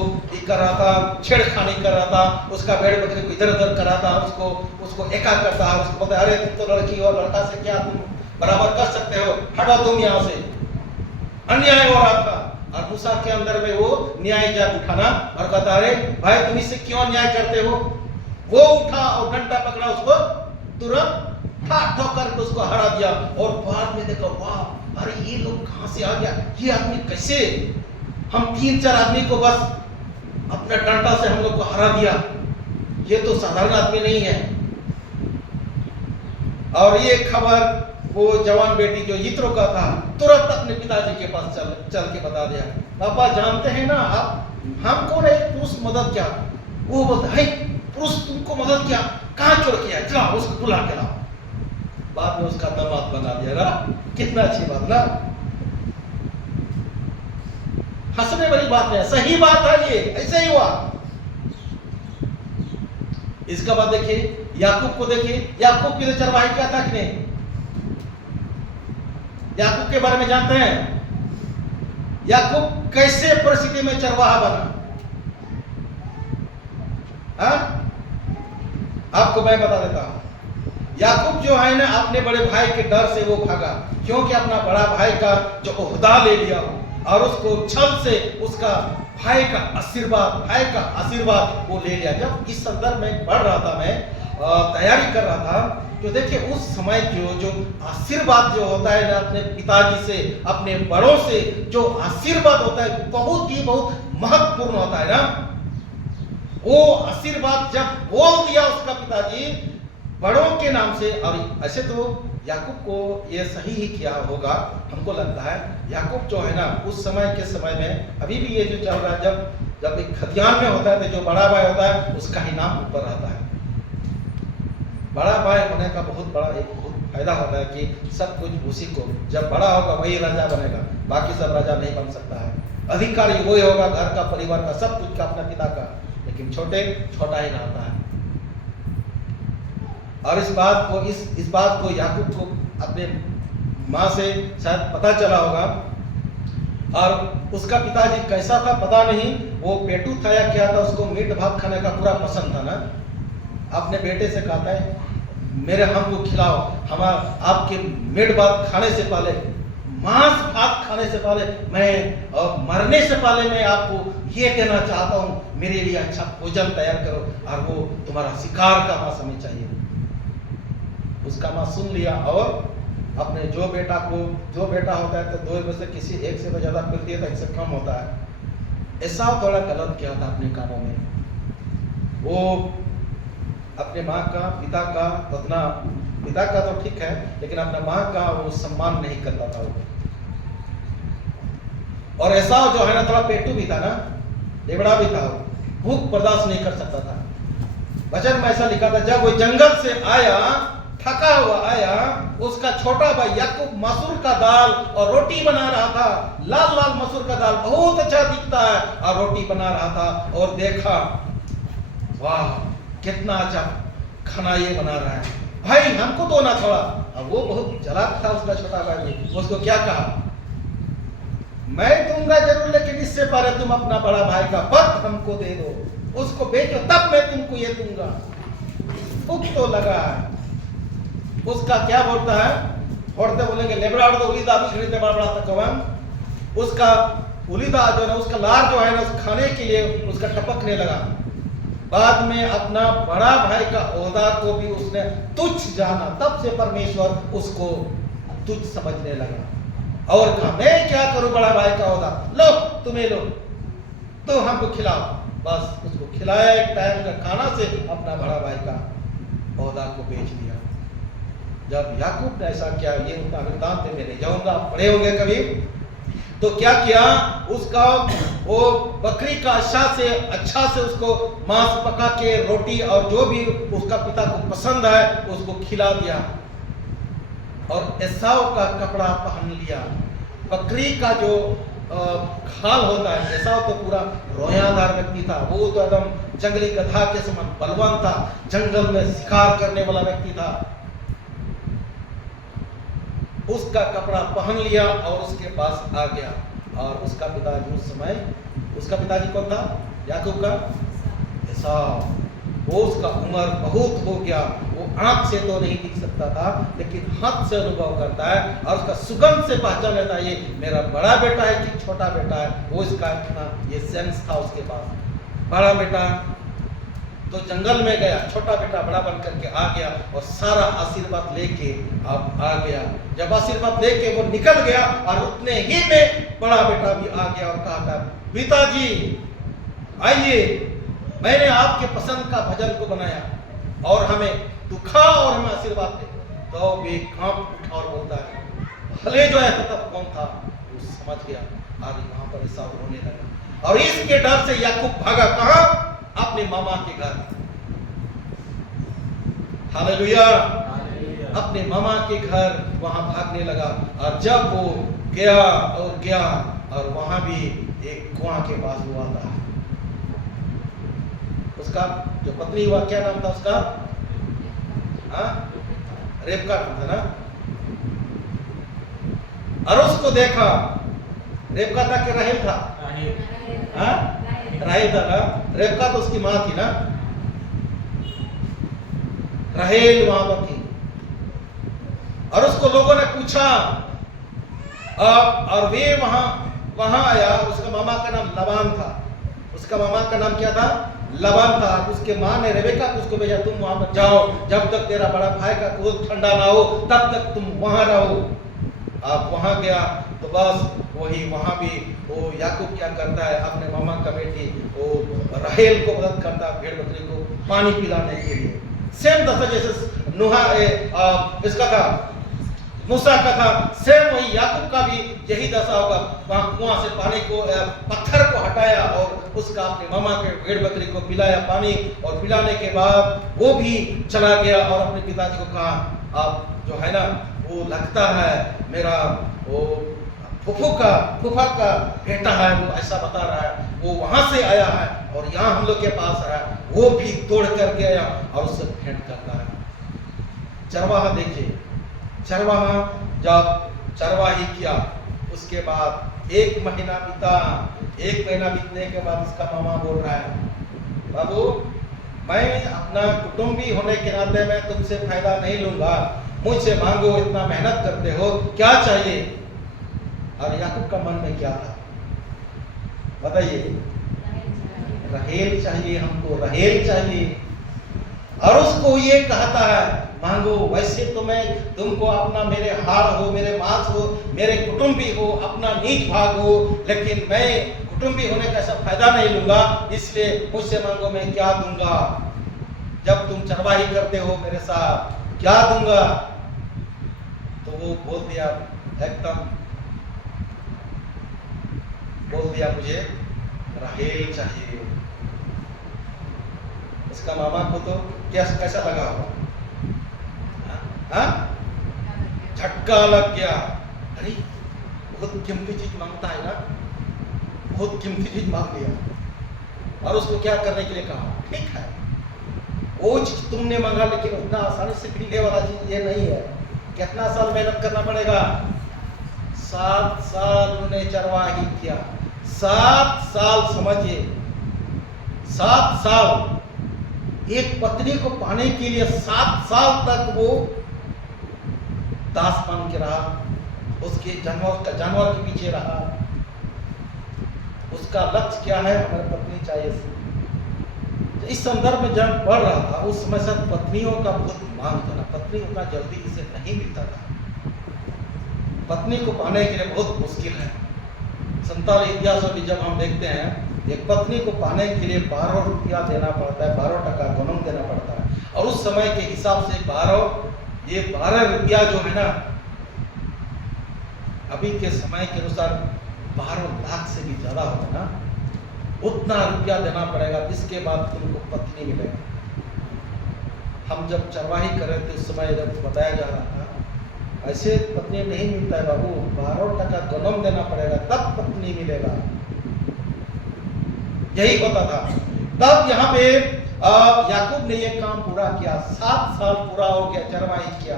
कर रहा था, छेड़खानी कर रहा था, उसका भेड़ बकरी को इधर उधर कर रहा था, उसको एका करता है, उसको बोलता है, अरे तुम तो लड़की और लड़का से क्या तुम बराबर कर सकते हो, हटो तुम यहाँ से। अन्याय हो रहा था और मूसा के अंदर में वो न्याय जाग उठाना और कहता, अरे भाई तुम इससे क्यों अन्याय करते हो? वो उठा और डंडा पकड़ा, उसको तुरंत ठाक ठोक करके उसको हरा दिया। और बाद में देखो, वाह, अरे ये लोग कहां से आ गया, ये आदमी कैसे, हम 3-4 आदमी को बस अपने डंडा से हम लोग को हरा दिया, ये तो साधारण आदमी नहीं है। और ये खबर वो जवान बेटी जो यित्रो का था, तुरंत अपने पिताजी के पास चल के बता दिया, पापा जानते हैं ना आप, हमको ने एक पुरुष मदद किया। वो बोलता है, पुरुष तुमको मदद किया, कहाँ छोड़ किया, चलाओ उसको बुला के लाओ। बाद में उसका दामाद बना दिया ना, कितना अच्छी बात ना, हंसने वाली बात है, सही बात है, ये ऐसे ही हुआ। इसका बाद देखिए याकूब को, देखिए याकूब की तो चरवाही क्या था कि नहीं? याकूब के बारे में जानते हैं? याकूब कैसे परिस्थिति में चरवाहा बना? आपको मैं बता देता हूं। याकूब जो है ना, अपने बड़े भाई के डर से वो भागा, क्योंकि अपना बड़ा भाई का जो ओहदा ले लिया और उसको छल से उसका भाई का आशीर्वाद वो ले लिया। जब इस संदर्भ में पढ़ रहा था, मैं तैयारी कर रहा था, तो देखिए उस समय जो आशीर्वाद जो होता है ना, अपने पिताजी से, अपने बड़ों से जो आशीर्वाद होता है, बहुत महत्वपूर्ण होता है ना। वो आशीर्वाद जब बोल दिया उसका पिताजी बड़ों के नाम से, और ऐसे तो याकूब को ये सही ही किया होगा, हमको लगता है। याकूब जो है ना, उस समय के समय में अभी भी ये जो चल रहा है, जब एक खतियान में होता है तो जो बड़ा भाई होता है उसका ही नाम ऊपर रहता है। बड़ा भाई होने का बहुत फायदा होता है कि सब कुछ उसी को, जब बड़ा होगा वही राजा बनेगा, बाकी सब राजा नहीं बन सकता है। अधिकारी वही होगा, घर का, परिवार का, सब कुछ का, अपने पिता का, लेकिन छोटा ही रहता है। और इस बात को याकूब को अपने माँ से शायद पता चला होगा, और उसका पिताजी कैसा था पता नहीं, वो पेटू था या क्या था, उसको मीट भात खाने का पूरा पसंद था ना। अपने बेटे से कहता है, मेरे हमको खिलाओ, आपके मीट भात खाने से पहले, मांस भात खाने से पहले, मैं मरने से पहले मैं आपको ये कहना चाहता हूँ, मेरे लिए अच्छा भोजन तैयार करो, और वो तुम्हारा शिकार का मांस हमें चाहिए। उसका माँ सुन लिया, और अपने जो बेटा होता है तो दो में से किसी एक से तो ज्यादा प्रीति है, तो एक से कम होता है। ऐसा थोड़ा गलत किया था अपने कामों में। वो अपने माँ का, पिता का तो ठीक है, लेकिन अपने माँ का वो सम्मान नहीं करता था वो। और ऐसा जो है ना, थोड़ा पेटू भी था ना, लेबड़ा भी था, भूख बर्दाश्त नहीं कर सकता था। वचन में ऐसा लिखा था, जब वो जंगल से आया, थका हुआ आया, उसका छोटा भाई याकूब मसूर का दाल और रोटी बना रहा था। लाल लाल मसूर का दाल बहुत अच्छा दिखता है, और रोटी बना रहा था, और देखा, वाह कितना अच्छा खाना ये बना रहा है, भाई हमको दो ना थोड़ा। अब वो बहुत चालाक था उसका छोटा भाई भी। उसको क्या कहा, मैं दूंगा जरूर, लेकिन इससे पहले तुम अपना बड़ा भाई का पद हमको दे दो, उसको बेचो, तब मैं तुमको ये दूंगा। भूख तो लगा है। उसका क्या बोलता है, फोड़ते बोलेंगे लेबड़ा तो उलीदा भी खरीदते बड़ा तक, उसका उलीदा जो है, उसका लार जो है ना, उस खाने के लिए उसका टपकने लगा। बाद में अपना बड़ा भाई का ओहदा को भी उसने तुच्छ जाना, तब से परमेश्वर उसको तुच्छ समझने लगा, और कहा मैं क्या करूं, बड़ा भाई का ओहदा लो, तुम्हें लो, तो हमको खिलाओ। बस उसको खिलाया, एक टाइम का खाना से अपना बड़ा भाई का ओहदा को बेच दिया। जब याकूब ने ऐसा किया, ये उनका वृत्तांत में नहीं जाऊंगा, आप पढ़े होंगे कभी, तो क्या किया, उसका वो बकरी का अच्छा से उसको मांस पका के, रोटी और जो भी उसका पिता को पसंद है उसको खिला दिया, और एसाव का कपड़ा पहन लिया। बकरी का जो खाल होता है, एसाव तो पूरा रोयादार व्यक्ति था, वो तो एकदम जंगली गधा के समान बलवान था, जंगल में शिकार करने वाला व्यक्ति था। उसका कपड़ा पहन लिया और उसके पास आ गया, और उसका पिताजी उस समय, उसका पिताजी कौन था, याकूब का एसाव। वो उसका उम्र बहुत हो गया, वो आंख से तो नहीं दिख सकता था, लेकिन हाथ से अनुभव करता है, और उसका सुगंध से पहचान लेता है, ये मेरा बड़ा बेटा है कि छोटा बेटा है। वो इसका इतना ये सेंस था उसके पास। बड़ा बेटा तो जंगल में गया, छोटा बेटा बड़ा बन करके आ गया, और सारा आशीर्वाद लेके अब आ गया। जब आशीर्वाद लेके वो निकल गया, और उतने ही में बड़ा बेटा भी आ गया और कहा, पिताजी आइए, मैंने आपके पसंद का भजन को बनाया, और हमें तू खा और हमें आशीर्वाद दे। तो भी कांप उठा और बोलता है, भले जो है तब कौन था, वो समझ गया। आदि वहां पर ऐसा होने लगा, और इसके डर से याकूब भागा कहां, अपने मामा के घर। हालेलुया, अपने मामा के घर वहां भागने लगा। और जब वो गया और वहां भी एक कुआं के पास हुआ था, उसका जो पत्नी हुआ, क्या नाम था उसका, रेबका नाम था ना। और उसको देखा, रेबका था कि राहेल था, राहेल था ना, रेबका तो उसकी मां थी ना, राहेल वहां पर थी। और उसको लोगों ने पूछा, और वे वहां आया। उसका मामा का नाम लबान था, उसका मामा का नाम क्या था, लबान था। उसके मां ने रेबेका को उसको भेजा, तुम वहां पर जाओ, जब तक तेरा बड़ा भाई का क्रोध ठंडा ना हो तब तक तुम वहां रहो। आप वहां गया तो बस वही, वहां भी वो याकूब क्या करता है, अपने मामा का बेटी वो राहेल को मदद करता है, भेड़ बकरी को पानी पिलाने के लिए। सेम दफा जैसे नुहा इसका था, मूसा का था, सेम वही याकूब का भी यही दशा होगा। वहां कुआं से पानी को पत्थर को हटाया और उसका अपने मामा के भेड़ बकरी को पिलाया पानी, और पिलाने के बाद वो भी चला गया और अपने पिताजी को कहा, अब जो है ना वो लगता है मेरा वो फूफा का बेटा है, वो ऐसा बता रहा है, वो वहां से आया है और यहाँ हम लोग के पास आया। वो भी दौड़ करके आया और उससे भेंट करता है। चरवाहा देखिए, चरवाहा जब चरवाही किया उसके बाद 1 महीना बीता। 1 महीना बीतने के बाद उसका मामा बोल रहा है, बाबू मैं अपना कुटुंबी होने के नाते मैं तुमसे फायदा नहीं लूंगा, मुझसे मांगो, इतना मेहनत करते हो, क्या चाहिए? और याकूब का मन में क्या था बताइए? रहेल चाहिए, हमको रहेल चाहिए। और उसको ये कहता है मांगो, वैसे तो मैं तुमको अपना मेरे हाड़ हो, मेरे मांस हो, मेरे कुटुंबी हो, अपना नीच भाग हो, लेकिन मैं कुटुंबी होने का ऐसा फायदा नहीं लूंगा, इसलिए मुझसे मांगो, मैं क्या दूंगा? जब तुम चरवाही करते हो मेरे साथ, क्या दूंगा? तो वो बोल दिया, एकदम बोल दिया, मुझे रहेल चाहिए। इसका मामा को तो कैसा लगा होगा? हाँ? झटका लग गया। अरे बहुत कीमती चीज मांगता है ना, बहुत कीमती चीज मांग लिया। और उसको क्या करने के लिए कहा, ठीक है वो चीज तुमने मांगा, लेकिन उतना आसानी से मिलने वाला चीज ये नहीं है। कितना साल मेहनत करना पड़ेगा? 7 साल उन्हें चरवाही किया। 7 साल, समझिए 7 साल। एक पत्नी को पाने के लिए 7 साल तक वो दास बन के रहा, उसके जानवर के पीछे रहा। उसका लक्ष्य क्या है? हमारी पत्नी चाहिए। तो इस संदर्भ में जब पढ़ रहा था उस समय से पत्नियों का बहुत मांग था ना, पत्नी उतना जल्दी इसे नहीं मिलता था। पत्नी को पाने के लिए बहुत मुश्किल है। संताल इतिहास में भी जब हम देखते हैं, एक पत्नी को पाने के लिए 12 रुपया देना पड़ता है, 12 टका गनम देना पड़ता है। और उस समय के हिसाब से 12 रुपया जो है ना, अभी के समय के अनुसार 12 लाख से भी ज्यादा होगा ना, उतना रुपया देना पड़ेगा, इसके बाद तुमको पत्नी मिलेगा। हम जब चरवाही कर रहे थे उस समय जब बताया जा रहा था, ऐसे पत्नी नहीं मिलता है बाबू, 12 टका गनम देना पड़ेगा तब पत्नी मिलेगा। यही होता था। तब यहाँ पे याकूब ने ये काम पूरा किया। 7 साल पूरा हो गया, चरवाही किया,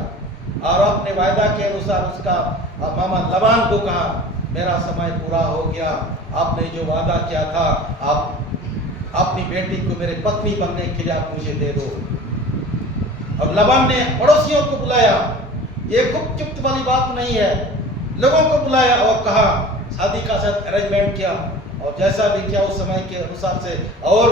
और अपने वायदा के अनुसार उसका मामा लबान को कहा, मेरा समय पूरा हो गया, आपने जो वादा किया था, आप अपनी बेटी को मेरे पत्नी बनने के लिए आप मुझे दे दो। अब लबान ने पड़ोसियों को बुलाया, ये गुप्त वाली बात नहीं है, लोगों को बुलाया और कहा, शादी का साथ अरेंजमेंट किया, और जैसा भी किया उस समय के अनुसार से। और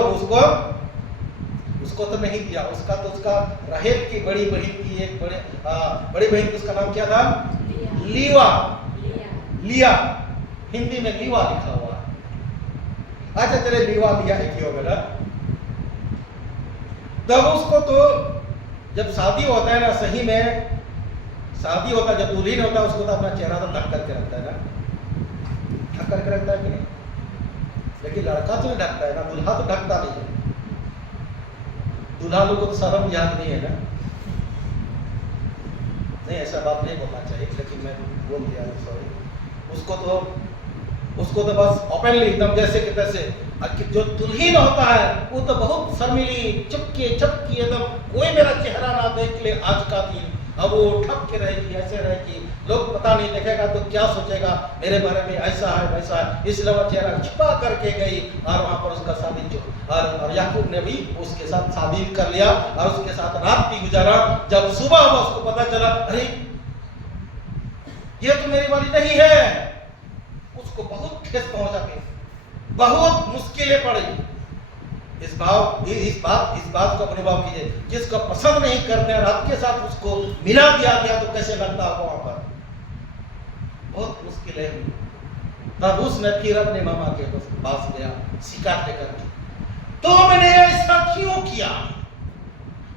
उसको तो नहीं दिया, उसका तो उसका रहेल की बड़ी बहन की एक बड़ी बहन की, उसका नाम क्या था? लिया। हिंदी में लीवा लिखा हुआ है। अच्छा चले, लीवा लिया एक ही होगा ना। तब उसको तो जब शादी होता है ना, सही में शादी होता है, जब दुल्हन होता है उसको तो अपना चेहरा तो ढक करके रखता है ना, ढक करके रखता है कि नहीं? लेकिन लड़का तो नहीं ढकता है ना, दूल्हा तो ढकता नहीं है। दूल्हा लोग को तो शर्म याद नहीं है ना। नहीं, ऐसा बात नहीं बोलना चाहिए, लेकिन मैं बोल दिया, सॉरी। उसको तो बस ओपनली एकदम जैसे कि तैसे। जो दुल्हन होता है वो तो बहुत शर्मिली, चुपके एकदम, कोई मेरा चेहरा ना देख ले आज का दिन, अब वो ठप के रहेगी, ऐसे रहेगी, लोग पता नहीं देखेगा तो क्या सोचेगा मेरे बारे में, ऐसा है वैसा है, इसलिए वो चेहरा छुपा करके गई और वहां पर उसका शादी और याकूब ने भी उसके साथ शादी कर लिया और उसके साथ रात भी गुजारा। जब सुबह हुआ उसको पता चला, अरे ये तो मेरी वाली नहीं है। उसको बहुत ठेस पहुंचा के बहुत मुश्किलें पड़ी। इस बात को अनुभव कीजिए, जिसको पसंद नहीं करते हैं आपके साथ उसको मिला दिया गया तो कैसे लगता होगा वहां पर, बहुत मुश्किलें हुई। तब उसने फिर अपने मामा के पास गया शिकायत लेकर के, तुमने ऐसा क्यों किया?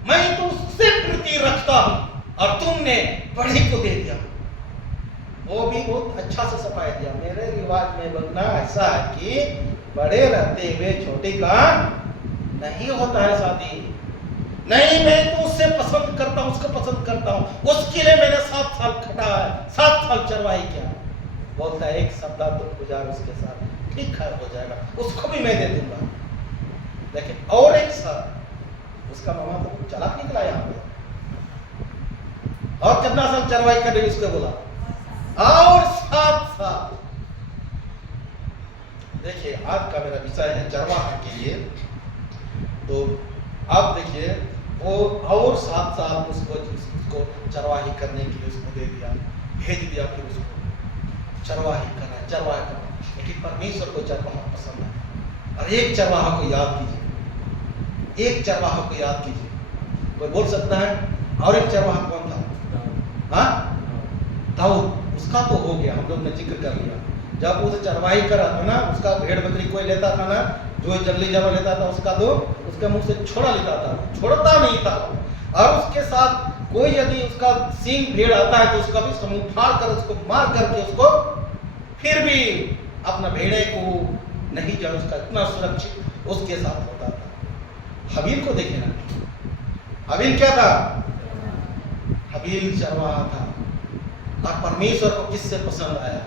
मैं तो उससे प्रीति रखता हूं और तुमने बड़े को दे दिया। वो भी बहुत अच्छा से सफाई दिया। मेरे रिवाज में बगना ऐसा है कि बड़े रहते हुए छोटे का नहीं होता है शादी। नहीं, मैं तो उससे पसंद करता हूँ, उसको पसंद करता हूँ, उसके लिए मैंने 7 साल खटा है, 7 साल चरवाही किया। बोलता है 1 सप्ताह तो गुजार उसके साथ, ठीक है हो जाएगा, उसको भी मैं दे दूंगा। लेकिन और एक साल उसका मामा तो कुछ चालाक निकला यहाँ पे। और कितना साल चरवाही करने उसको बोला, और 7 साल। देखिए आज का मेरा विषय है चरवाहा के लिए। तो आप देखिए वो और 7 साल उसको चरवाही करने के लिए उसको दे दिया, भेज दिया, फिर उसको चरवाही करना। लेकिन परमेश्वर को चरवाहा पसंद है। और एक चरवाहा को याद कीजिए, एक चरवाहा को याद कीजिए। कोई बोल सकता है और एक चरवाहा कौन था? हाँ, दाऊद। उसका तो हो गया, हम लोग ने जिक्र कर लिया। जब उसे चरवाही करा था ना, उसका भेड़ बकरी कोई लेता था ना, जो जंगली जानवर लेता था उसका तो उसके मुंह से छोड़ा लेता था, छोड़ता नहीं था। और उसके साथ कोई यदि उसका सींग भेड़ आता है तो उसका भी समूह फाड़ कर उसको मार करके उसको फिर भी अपना भेड़े को नहीं जाए, उसका इतना सुरक्षित उसके साथ होता था। हबील को देखे ना, हबील क्या था? हबील चरवाहा था। और परमेश्वर को किससे पसंद आया?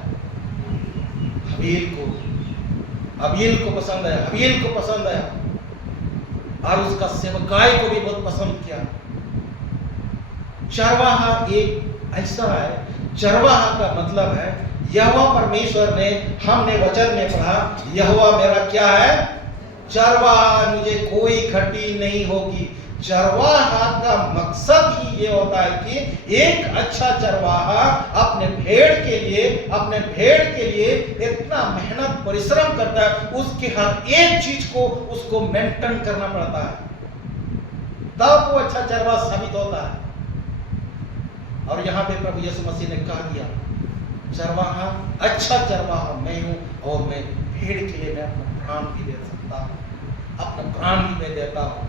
हबील को पसंद आया, हबील को पसंद आया। और उसका सेवकाई को भी बहुत पसंद किया। चरवाहा एक ऐसा है, चरवाहा का मतलब है यहोवा परमेश्वर ने, हमने वचन में पढ़ा, यहोवा मेरा क्या है? चरवाहा, मुझे कोई घटी नहीं होगी। चरवाहा का मकसद ही ये होता है कि एक अच्छा चरवाहा अपने भेड़ के लिए इतना मेहनत परिश्रम करता है, उसके हर एक चीज को उसको मेंटेन करना पड़ता है, तब वो अच्छा चरवाहा साबित होता है। और यहाँ पे प्रभु यीशु मसीह ने कह दिया, चरवाहा, अच्छा चरवाहा मैं हूं, और मैं भेड़ के लिए मैं अपना प्राण भी दे सकता हूं, अपना प्राण भी मैं देता हूं।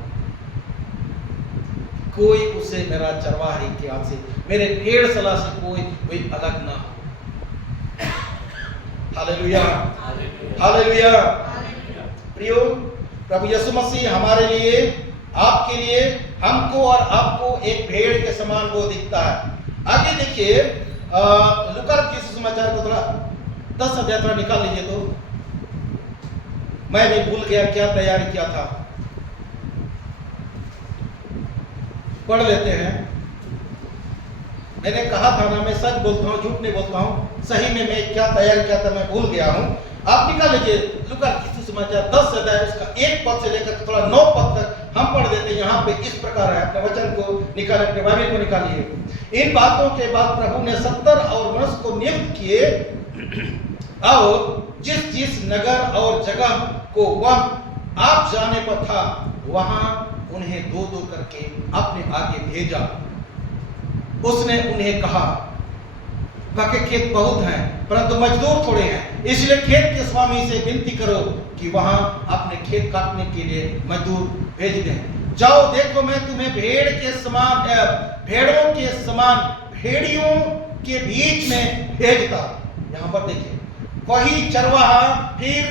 कोई उसे मेरा चरवाहे के हाथ से, मेरे भेड़ सला से कोई अलग ना हो। Hallelujah, hallelujah. प्रियो, प्रभु यीशु मसीह हमारे लिए, आपके लिए, हमको और आपको एक भेड़ के समान वो दिखता है। आगे देखिए लूका के सुसमाचार को थोड़ा 10 अध्याय थोड़ा निकाल लीजिए। तो मैं भी भूल गया क्या तैयारी किया था, पढ़ लेते हैं। मैंने कहा था ना, मैं सच बोलता हूँ, झूठ नहीं बोलता हूँ। सही में मैं क्या तैयार किया था मैं भूल गया हूँ। आप निकाल लीजिए लूका के सुसमाचार 10 अध्याय, उसका 1 पद से लेकर थोड़ा 9 पद तक हम पढ़ देते हैं। यहाँ पे इस प्रकार है, अपने वचन को निकाल, अपने बाइबल को निकालिए। इन बातों के बाद प्रभु ने 70 और मनुष्य को नियुक्त किए, और जिस नगर और जगह को वह आप जाने पर था, वहां उन्हें 2-2 करके अपने आगे भेजा। उसने उन्हें कहा, पके खेत बहुत हैं परंतु मजदूर थोड़े हैं, इसलिए खेत के स्वामी से विनती करो कि वहां अपने खेत काटने के लिए मजदूर भेज दें। जाओ, देखो मैं तुम्हें भेड़ों के समान भेड़ियों के बीच में भेजता। यहाँ पर देखिए, वही चरवाहा फिर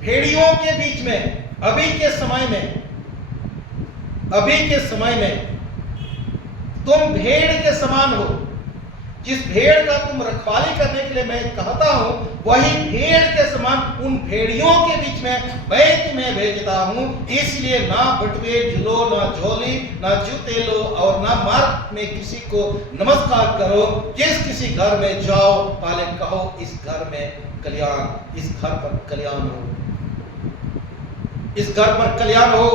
भेड़ियों के बीच में, अभी के समय में तुम भेड़ के समान हो। जिस भेड़ का तुम रखवाली करने के लिए मैं कहता हूं, वही भेड़ के समान उन भेड़ियों के बीच में मैं तुम्हें भेजता हूं। इसलिए ना बटुए झुलो, ना झोली, ना जूते लो, और ना मार्ग में किसी को नमस्कार करो। जिस किसी घर में जाओ, पहले कहो, इस घर में कल्याण, इस घर पर कल्याण हो, इस घर पर कल्याण हो।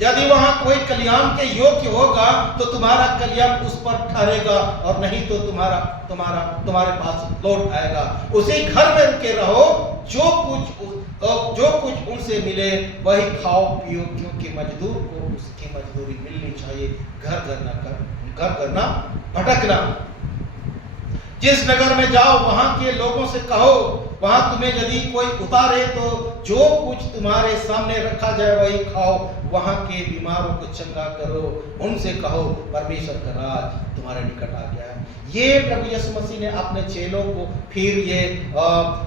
यदि वहां कोई कल्याण के योग्य होगा तो तुम्हारा कल्याण उस पर ठहरेगा, और नहीं तो तुम्हारे पास लौट आएगा। उसी घर में रुके रहो, जो कुछ उनसे मिले वही खाओ पियो, क्योंकि मजदूर को उसकी मजदूरी मिलनी चाहिए। घर करना भटकना। जिस नगर में जाओ वहां के लोगों से कहो, वहां तुम्हें यदि कोई उतारे तो जो कुछ तुम्हारे सामने रखा जाए वही खाओ, वहां के बीमारों को चंगा करो, उनसे कहो परमेश्वर का राज तुम्हारे निकट आ गया है। ये प्रभु यीशु मसीह ने अपने चेलों को फिर ये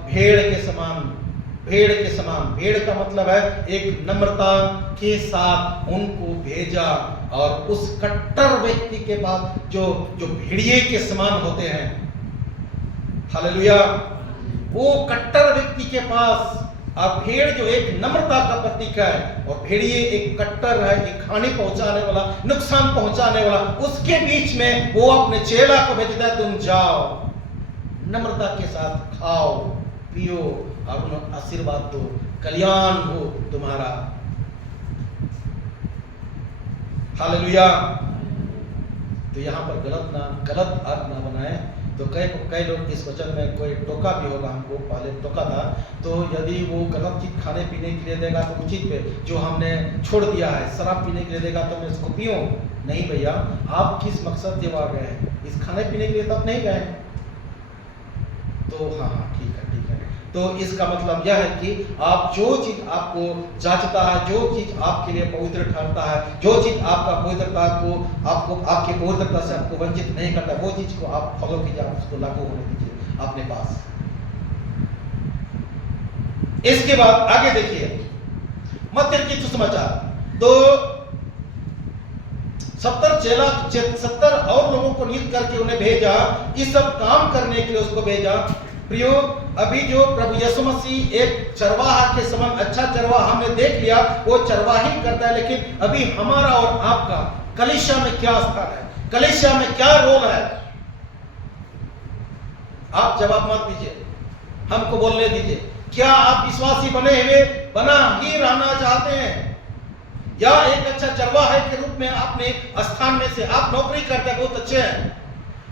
भेड़ के समान, भेड़ का मतलब है एक नम्रता के साथ उनको भेजा, और उस कट्टर व्यक्ति के पास जो भेड़िए के समान होते हैं, हालेलुया, वो कट्टर व्यक्ति के पास, अब भेड़ जो एक नम्रता का प्रतीक है और भेड़िए एक कट्टर है, एक हानि पहुंचाने वाला, नुकसान पहुंचाने वाला, उसके बीच में वो अपने चेला को भेजता है, तुम जाओ नम्रता के साथ खाओ पियो और उन्हें आशीर्वाद दो, कल्याण हो तुम्हारा, हालेलुया। तो यहाँ पर गलत अर्थ ना बनाए। तो कई लोग इस वचन में कोई टोका भी होगा, हमको पहले टोका था, तो यदि वो गलत चीज खाने पीने के लिए देगा तो उचित पे जो हमने छोड़ दिया है, शराब पीने के लिए देगा तो मैं इसको पीऊं, नहीं भैया, आप किस मकसद से वहां गए हैं? इस खाने पीने के लिए तो आप नहीं गए। तो हाँ ठीक है। तो इसका मतलब यह है कि आप जो चीज आपको जांचता है, जो चीज आपके लिए पवित्र ठहरता है, जो चीज आपका पवित्रता को आपको आपकी पवित्रता से आपको वंचित नहीं करता, वो चीज को आप फॉलो कीजिए, आप उसको लागू होने दीजिए अपने पास। इसके बाद आगे देखिए मत्ती की सुसमाचार, तो 70 और लोगों को नियुक्त करके उन्हें भेजा, इस सब काम करने के लिए उसको भेजा। प्रियो, अभी जो प्रभु यीशु मसीह एक चरवाहा के समान, अच्छा चरवाहा हमने देख लिया, वो चरवाही करता है, लेकिन अभी हमारा और आपका कलीसिया में क्या स्थान है, कलीसिया में क्या रोल है? आप जवाब मत दीजिए, हमको बोलने दीजिए। क्या आप विश्वासी बना ही रहना चाहते हैं, या एक अच्छा चरवाहे के रूप में अपने स्थान में से आप नौकरी करते हैं, बहुत अच्छे हैं,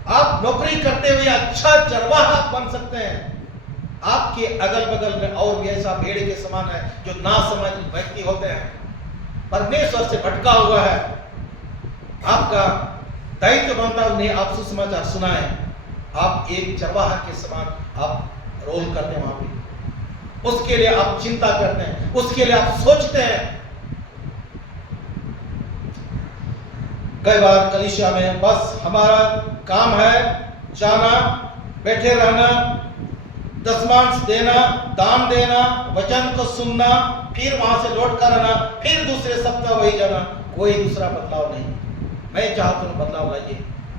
आप नौकरी करते हुए अच्छा चरवाहा बन सकते हैं। आपके अगल बगल में और भी ऐसा भेड़ के समान है जो नासमझ व्यक्ति होते हैं, परमेश्वर से भटका हुआ है। आपका दायित्व बनता है उन्हें आप सुसमाचार सुनाएं। आप एक चरवाहा के समान आप रोल करते हैं वहां पे, उसके लिए आप चिंता करते हैं, उसके लिए आप सोचते हैं। कई बार कलीसिया में बस हमारा काम है जाना, बैठे रहना, दशमांश देना, दान देना, वचन को सुनना, फिर वहां से लौट कर आना, फिर दूसरे सप्ताह वही जाना, कोई दूसरा बदलाव नहीं। मैं चाहता हूं बदलाव लाइए,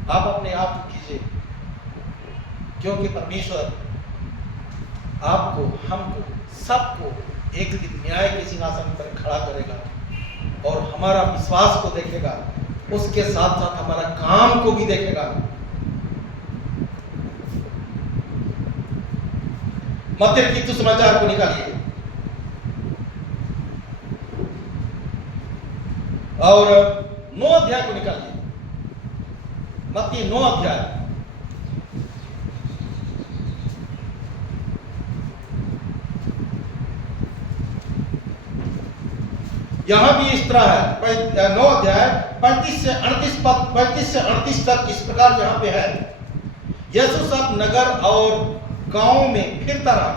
आप अपने आप को कीजिए, क्योंकि परमेश्वर आपको, हमको, सबको एक दिन न्याय के सिंहासन पर खड़ा करेगा और हमारा विश्वास को देखेगा, उसके साथ साथ हमारा काम को भी देखेगा। मत्ती की सुसमाचार को निकालिए और 9 अध्याय को निकालिए, मत्ती 9 अध्याय। यहां भी इस तरह है, 9 अध्याय 35 से 38 तक इस प्रकार यहां पे है। यीशु सब नगर और गांव में फिरता रहा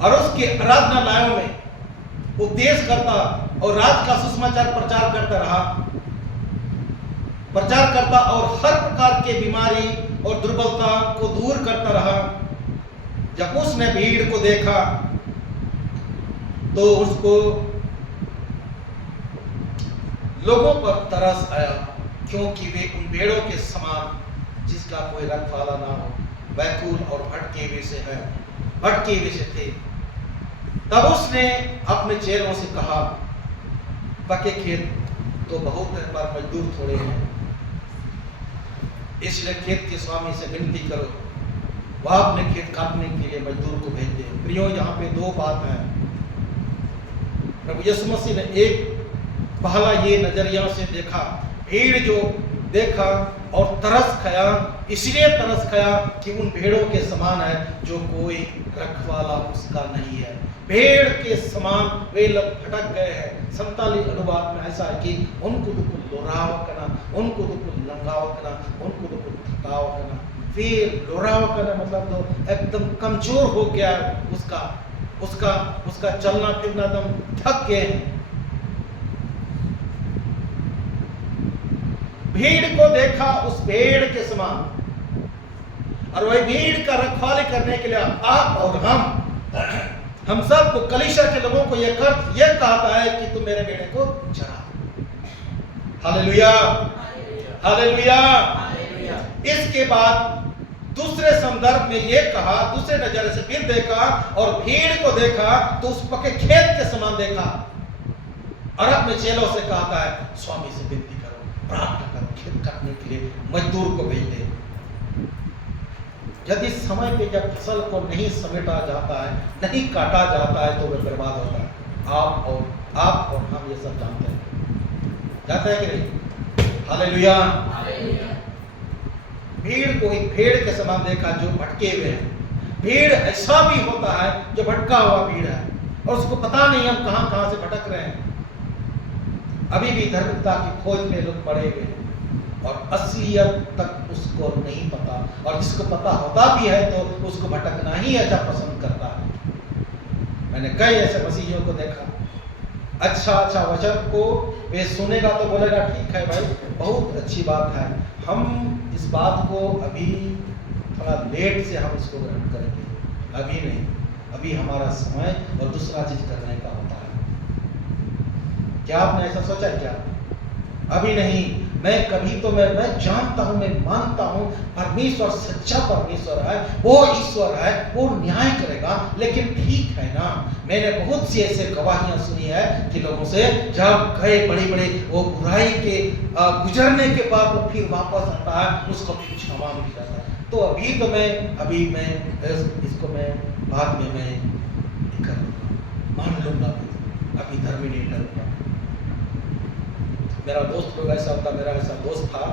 और उसके आराधनालयों में उपदेश करता और राज का सुसमाचार प्रचार करता और हर प्रकार के बीमारी और दुर्बलता को दूर करता रहा। जब उसने भीड़ को देखा तो उसको लोगों पर तरस आया, क्योंकि वे उन भेड़ों के समान जिसका कोई रखवाला ना हो, बैकुल और भटके हुए से थे। तब उसने अपने चेलों से कहा, पके खेत तो बहुत है पर मजदूर थोड़े हैं, इसलिए खेत के स्वामी से विनती करो, वह अपने खेत काटने के लिए मजदूर को भेज दे। प्रियो, यहाँ पे 2 बात है। प्रभु यीशु मसीह ने एक पहला ये नजरिया से देखा, भीड़ जो देखा और तरस खाया, इसलिए तरस खाया कि उन भेड़ों के समान है जो कोई रखवाला उसका नहीं है। भेड़ के समान वे लोग भटक गए हैं। 47 अनुवाद में ऐसा है कि उनको तो कुल लोराव करना, उनको तो कुल लंगाव करना, उनको तो कुल थकाव करना। फिर लोराव करना मतलब तो एकदम कमजोर हो गया उसका उसका चलना फिरना एकदम थक गए हैं। भीड़ को देखा उस भेड़ के समान, और वही भीड़ का रखवाली करने के लिए आप और हम सबको, कलीसिया के लोगों को यह कहता है कि तुम मेरे भेड़े को चरा। Hallelujah, hallelujah. इसके बाद दूसरे संदर्भ में यह कहा, दूसरे नजर से फिर देखा और भीड़ को देखा तो उस पके खेत के समान देखा, और अपने चेलों से कहता है स्वामी से विनती करो, प्रार्थना करो, खेत काटने के लिए मजदूर को भेज दे। यदि समय पे जब फसल को नहीं समेटा जाता है, नहीं काटा जाता है, तो वह बर्बाद होता है। आप और हम ये सब जानते हैं, जानते हैं कि नहीं? हालेलुया। भीड़ को एक भेड़ के समान देखा जो भटके हुए हैं। भीड़ ऐसा भी होता है जो भटका हुआ भीड़ है और उसको पता नहीं हम कहां कहां से भटक रहे हैं। अभी भी धार्मिकता की खोज में लोग पड़े हुए हैं और असलियत तक उसको नहीं पता, और जिसको पता होता भी है तो उसको भटकना ही अच्छा पसंद करता है। मैंने कई ऐसे मसीहियों को देखा, अच्छा वचन को वे सुनेगा तो बोलेगा ठीक है भाई, बहुत अच्छी बात है, हम इस बात को अभी थोड़ा लेट से हम इसको ग्रहण करेंगे, अभी नहीं, अभी हमारा समय और दूसरा चीज करने का होता है। क्या आपने ऐसा सोचा क्या? अभी नहीं, मैं कभी तो मैं जानता हूं, मैं मानता हूं परमेश्वर सच्चा परमेश्वर है, वो ईश्वर है, वो न्याय करेगा, लेकिन ठीक है ना। मैंने बहुत सी ऐसे गवाहियां सुनी है कि लोगों से जब गए बड़े बड़े वो बुराई के गुजरने के बाद वो फिर वापस आता है, उसको फिर क्षमा मिल जाता है। तो अभी मैं इसको मैं बाद में मैं कर लूंगा, मान लूंगा, अभी धर्मी नहीं करूंगा। मेरा दोस्त लोग ऐसा होता, मेरा ऐसा दोस्त था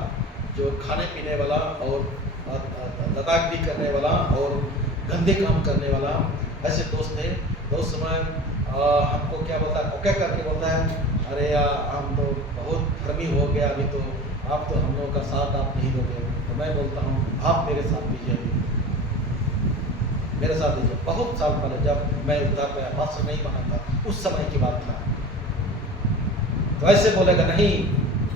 जो खाने पीने वाला और दादागिरी करने वाला और गंदे काम करने वाला, ऐसे दोस्त थे। तो उस समय हमको क्या बोलता है, ओके करके बोलता है, अरे यार हम तो बहुत धर्मी हो गया, अभी तो आप तो हम लोगों का साथ आप नहीं दोगे। तो मैं बोलता हूँ आप मेरे साथ दीजिए, मेरे साथ दीजिए। बहुत साल पहले जब मैं उद्धार पाया, पास्टर नहीं बना था, उस समय की बात था। तो ऐसे बोलेगा नहीं,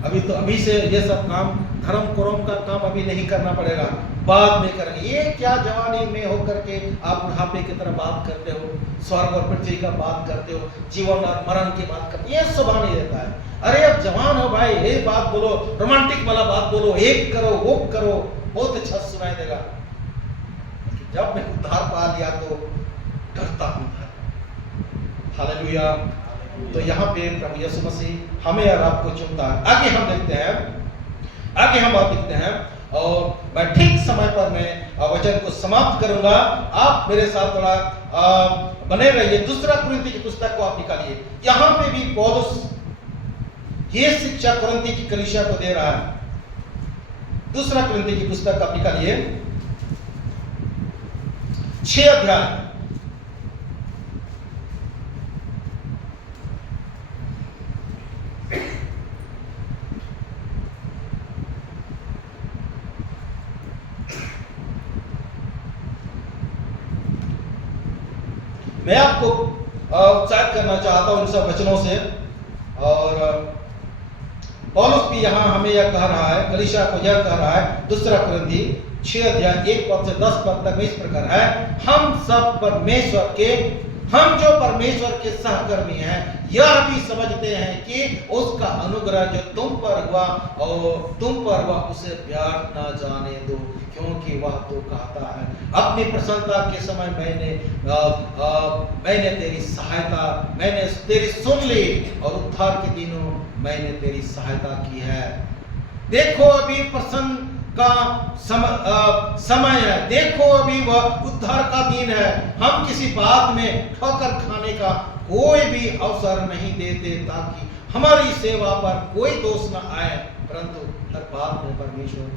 अभी से ये सब काम, धर्म कुरम का काम अभी नहीं करना पड़ेगा, बाद में करेंगे। ये क्या जवानी में होकर के आप बुढ़ापे की तरह बात करते हो, स्वर्ग और पृथ्वी का बात करते हो, जीवन और मरण की बात करते हो, ये सुबह नहीं देता है। अरे अब जवान हो भाई, ये बात बोलो, रोमांटिक वाला बात बोलो, एक करो वो करो, बहुत अच्छा सुनाई देगा। जब मैं उद्धार पा लिया तो डरता हूँ। हालेलुया। तो यहाँ पे प्रभु यीशु मसीह हमें और आपको चुनता है। आगे हम देखते हैं और मैं ठीक समय पर मैं वचन को समाप्त करूंगा। आप मेरे साथ थोड़ा बने रहिए। दूसरा कुरिन्थी की पुस्तक को आप निकालिए। यहाँ पे भी पौलुस ये शिक्षा कुरिन्थी की कलीसिया को दे रहा है। दूसरा कुरिन्थी की पुस्तक आप निकालिए, 6 अध्याय। मैं आपको उत्साहित करना चाहता हूं इन सब वचनों से। और पौलुस भी यहाँ हमें यह कह रहा है, कलीसिया को यह कह रहा है, दूसरा कुरिन्थी 6 अध्याय 1 पद से 10 पद तक इस प्रकार है, हम जो परमेश्वर के सहकर्मी हैं, यह भी समझते हैं कि उसका अनुग्रह जो तुम पर हुआ उसे व्यर्थ ना जाने दो, क्योंकि वह तो कहता है, अपनी प्रसन्नता के समय मैंने तेरी सुन ली और उद्धार के दिनों मैंने तेरी सहायता की है। देखो अभी प्रसन्न का समय है, देखो अभी वह उद्धार का दिन है। हम किसी बात में ठोकर खाने का कोई भी अवसर नहीं देते, ताकि हमारी सेवा पर कोई दोष न आए, परंतु हर बात में परमेश्वर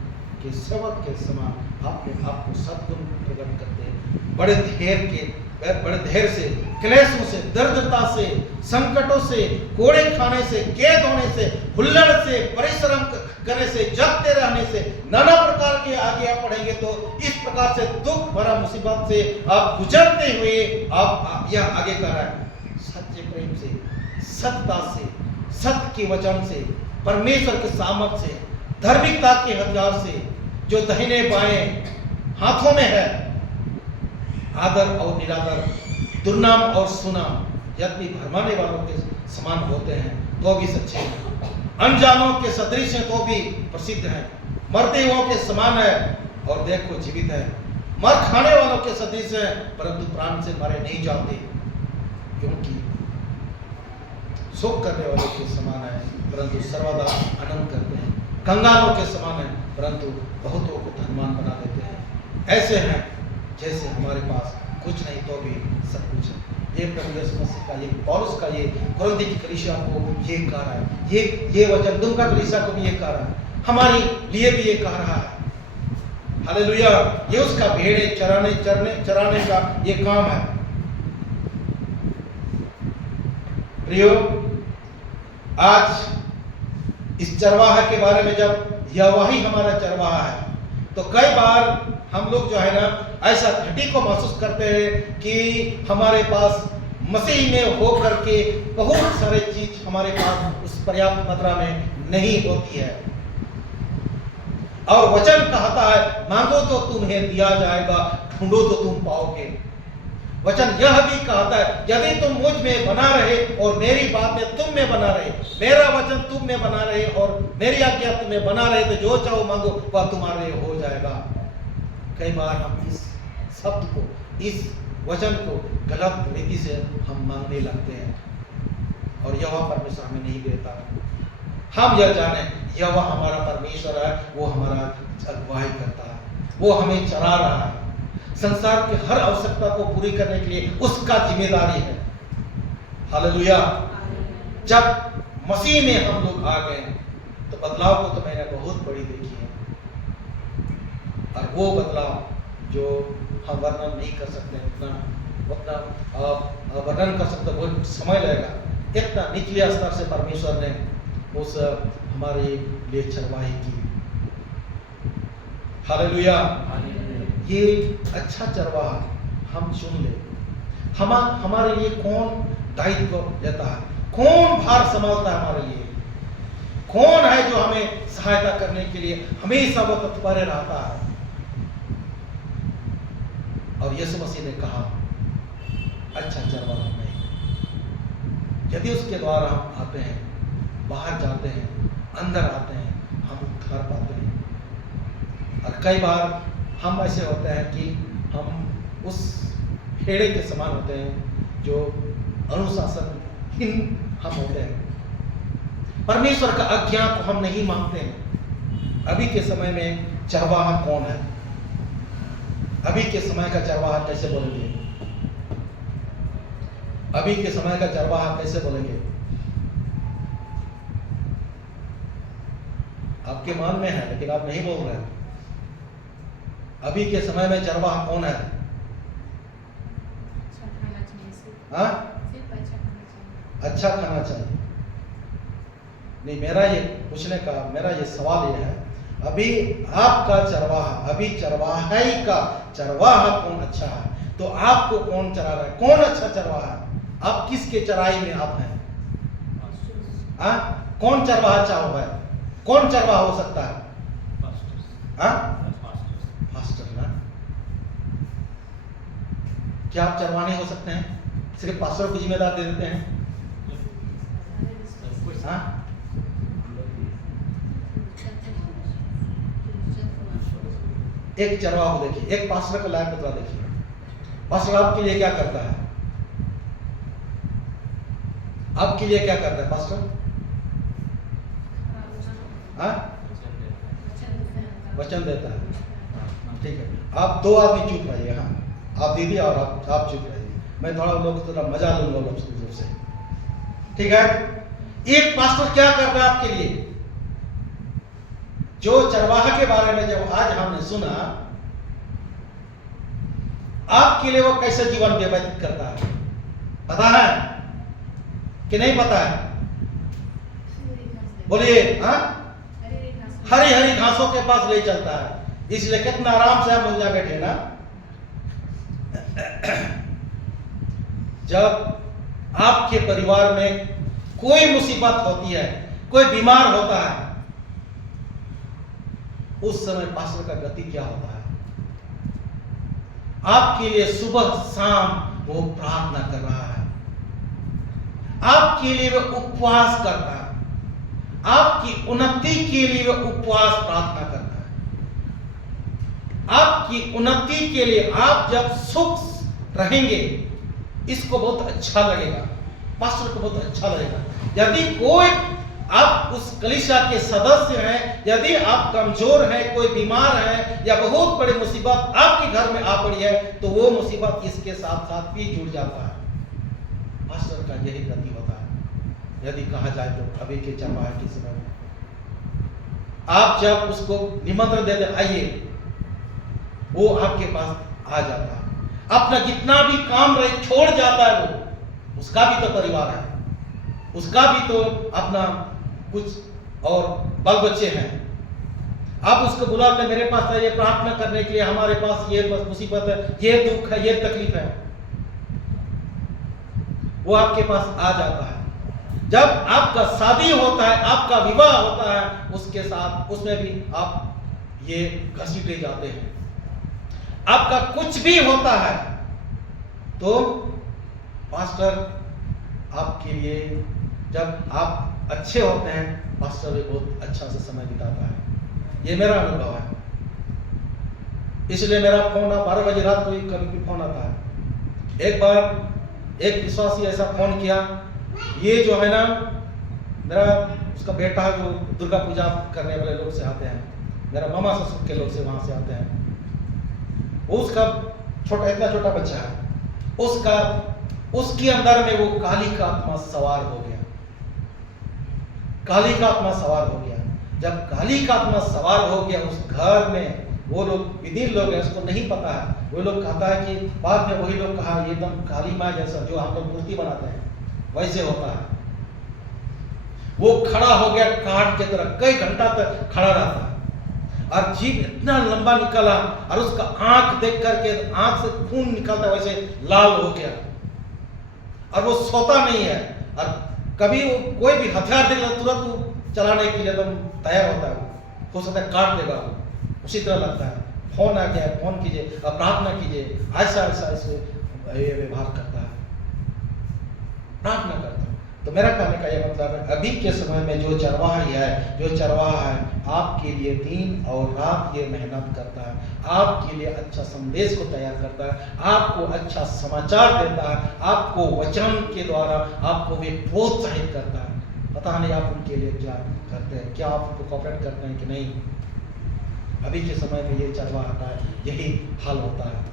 के सेवक के समान अपने आप को सद्गुण प्रकट करते, बड़े धैर्य के बड़े धैर्य से, क्लेशों से, दरिद्रता से, संकटों से, कोड़े खाने से, कैद होने से, हुल्लड़ से, परिश्रम करने से, जगते रहने से, नाना प्रकार के आगे आप पढ़ेंगे तो इस प्रकार से दुख भरा मुसीबत से आप गुजरते हुए आप यह आगे कर रहे हैं, सच्चे प्रेम से, सत्यता से, सत्य के वचन से, परमेश्वर के सामर्थ्य से, धार्मिकता के हथियार से, जो दाहिने बाएं हाथों में है, आदर और निरादर, दुर्नाम और सुनाम यद्यपि भरमाने वालों के समान होते हैं तो भी सच्चे हैं, अनजानों के सदृश हैं तो भी प्रसिद्ध हैं, मरते हुओं के समान है और देखो जीवित है, मर खाने वालों के सदृश हैं परंतु प्राण से मारे नहीं जाते, क्योंकि शोक करने वालों के समान है परंतु सर्वदा आनंद करते हैं, कंगालों के समान है परंतु बहुतों को धनवान बना देते हैं। ऐसे हैं जैसे हमारे पास कुछ नहीं तो भी सब कुछ है। ये प्रभु यीशु मसीह का, ये पौलुस का, ये कुरिन्थ की कलीसिया को ये कह रहा है, ये वचन दुमका कलीसिया को भी ये कह रहा है, हमारे लिए भी ये कह रहा है। हालेलुया। ये उसका भेड़े चराने का ये काम है। प्रियो, आज इस चरवाहा के बारे में जब यहोवा ही हमारा चरवाहा है तो कई बार हम लोग जो है ना ऐसा घटी को महसूस करते हैं कि हमारे पास मसीह में हो करके बहुत सारे चीज हमारे पास उस पर्याप्त मात्रा में नहीं होती है। और वचन कहता है मांगो तो तुम्हें दिया जाएगा, ढूंढो तो तुम पाओगे। वचन यह भी कहता है यदि तुम मुझ में बना रहे और मेरी बातें तुम में बना रहे, मेरा वचन तुम में बना रहे और मेरी आज्ञा तुम में बना रहे, तो जो चाहो मांगो वह तुम्हारे हो जाएगा। कई बार हम इस शब्द को, इस वचन को गलत रीति से हम मांगने लगते हैं और यहोवा परमेश्वर हमें नहीं देता। हम यह जाने यहोवा हमारा परमेश्वर है, वो हमारा अगुवाई करता है, वो हमें चला रहा है, संसार की हर आवश्यकता को पूरी करने के लिए उसका जिम्मेदारी है। हालेलुया। जब मसीह में हम लोग आ गए तो बदलाव को तो मैंने बहुत बड़ी देखी है, और वो बदलाव जो हम वर्णन नहीं कर सकते, उतना वर्णन कर सकते, वो समय लगेगा। इतना निचले स्तर से परमेश्वर ने उस हमारे लिए चरवाही की। हालेलुया। ये अच्छा चरवाहा हम चुन ले। हमारे लिए कौन दायित्व लेता है, कौन भार संभालता है हमारे लिए, कौन है जो हमें सहायता करने के लिए हमेशा वो तत्पर रहता है। और यीशु मसीह ने कहा अच्छा चरवाहा मैं, यदि उसके द्वारा हम आते हैं, बाहर जाते हैं, अंदर आते हैं, हम उद्धार पाते हैं। और कई बार हम ऐसे होते हैं कि हम उस भेड़े के समान होते हैं जो अनुशासनहीन हम होते हैं, परमेश्वर का आज्ञा को हम नहीं मानते हैं। अभी के समय में चरवाहा कौन है? अभी के समय का चरवाहा कैसे बोलेंगे? अभी के समय का चरवाहा कैसे बोलेंगे? आपके मन में है लेकिन आप नहीं बोल रहे। अभी के समय में चरवाहा कौन है? अच्छा खाना चाहिए। नहीं, मेरा ये पूछने का, मेरा ये सवाल ये है, अभी आपका चरवाहा, अभी चरवाहाई का चरवाहा कौन अच्छा है? तो आपको कौन चरा रहा है? कौन अच्छा चरवाहा है? आप किसके चराई में आप हैं? कौन चरवाहा अच्छा हुआ है? कौन चरवाहा हो सकता है? पास्टर ना? क्या आप चरवाहा नहीं हो सकते हैं? सिर्फ पास्टर को जिम्मेदार दे देते हैं? एक चरवाहा को देखिए, एक पास्टर को लायक पुतला देखिए। पास्टर आपके लिए क्या करता है? आपके लिए क्या करता है पास्टर? वचन देता है। ठीक है, आप दो आदमी चुप रहिए। हाँ, आप दीदी और आप चुप रहिए। मैं थोड़ा लोग थोड़ा मजा लूंगा लोग से। ठीक है, एक पास्टर क्या कर रहा है आपके लिए? जो चरवाहा के बारे में जब आज हमने सुना, आपके लिए वो कैसे जीवन व्यतीत करता है? पता है कि नहीं पता है? बोलिए। हाँ, हरी हरी घासों के पास ले चलता है। इसलिए कितना आराम से हम लोग जा बैठे ना। जब आपके परिवार में कोई मुसीबत होती है, कोई बीमार होता है, उस समय पास्टर का गति क्या होता है? आपके लिए सुबह शाम वो प्रार्थना कर रहा है, आपके लिए वो उपवास करता है, आपकी उन्नति के लिए वो उपवास प्रार्थना करता है, आपकी उन्नति के लिए। आप जब सुख रहेंगे, इसको बहुत अच्छा लगेगा, पास्टर को बहुत अच्छा लगेगा। यदि कोई आप उस कलीसिया के सदस्य हैं, यदि आप कमजोर हैं, कोई बीमार है, या बहुत बड़ी मुसीबत आपके घर में आ पड़ी है, तो वो मुसीबत इसके साथ साथ भी जुड़ जाता है। पास्टर का यही गति होता है। यदि कहा जाए तो अभी के चरवाहे के समय में आप जब उसको निमंत्रण दे दे, आइए, वो आपके पास आ जाता है। अपना जितना भी काम रहे छोड़ जाता है। वो उसका भी तो परिवार है, उसका भी तो अपना कुछ और बाल बच्चे हैं। आप उसको बुलाते हैं, मेरे पास आइए प्रार्थना करने के लिए, हमारे पास ये मुसीबत है, ये दुख है, ये तकलीफ है। वो आपके पास आ जाता है। जब आपका शादी होता है, आपका विवाह होता है, उसके साथ उसमें भी आप ये घसीटे जाते हैं। आपका कुछ भी होता है तो पास्टर आपके लिए, जब आप अच्छे होते हैं, पास्टर भी बहुत अच्छा से समय बिताता है। ये मेरा अनुभव है। इसलिए मेरा फोन 12 बजे रात को कभी भी फोन आता है। एक बार एक विश्वासी ऐसा फोन किया, ये जो है ना, मेरा उसका बेटा है जो दुर्गा पूजा करने वाले लोग से आते हैं, मेरा मामा ससुर के लोग से वहां से आते हैं। वो उसका छोटा, इतना छोटा बच्चा है, उसके अंदर में वो काली का आत्मा सवार हो गया। काली का आत्मा सवार हो गया। जब काली का आत्मा सवार हो गया उस घर में, वो लोग विधि लोग हैं, उसको नहीं पता है। वो लोग कहता है कि बाद में वही लोग कहा, एकदम काली माँ जैसा जो हम लोग मूर्ति बनाते हैं वैसे होता है। वो खड़ा हो गया काट के तरह, कई घंटा तक खड़ा रहा और जीभ इतना लंबा निकला, और उसका आंख देख करके आंख से खून निकलता वैसे लाल हो गया, और वो सोता नहीं है। और कभी वो कोई भी हथियार देगा तुरंत वो चलाने के लिए एकदम तैयार होता है। हो सकता है काट देगा, उसी तरह लगता है। फोन आ गया, फोन कीजिए और प्रार्थना कीजिए, ऐसा ऐसा ऐसे व्यवहार करता है, प्रार्थना करता है। तो मेरा कहने का यह मतलब है, अभी के समय में जो चरवाहा है आपके लिए दिन और रात ये मेहनत करता है, आपके लिए अच्छा संदेश को तैयार करता है, आपको अच्छा समाचार देता है, आपको वचन के द्वारा आपको वे प्रोत्साहित करता है। पता नहीं आप उनके लिए क्या करते हैं, क्या आप उनको कोऑपरेट करते हैं कि नहीं। अभी के समय में ये चरवाहा का यही हाल होता है।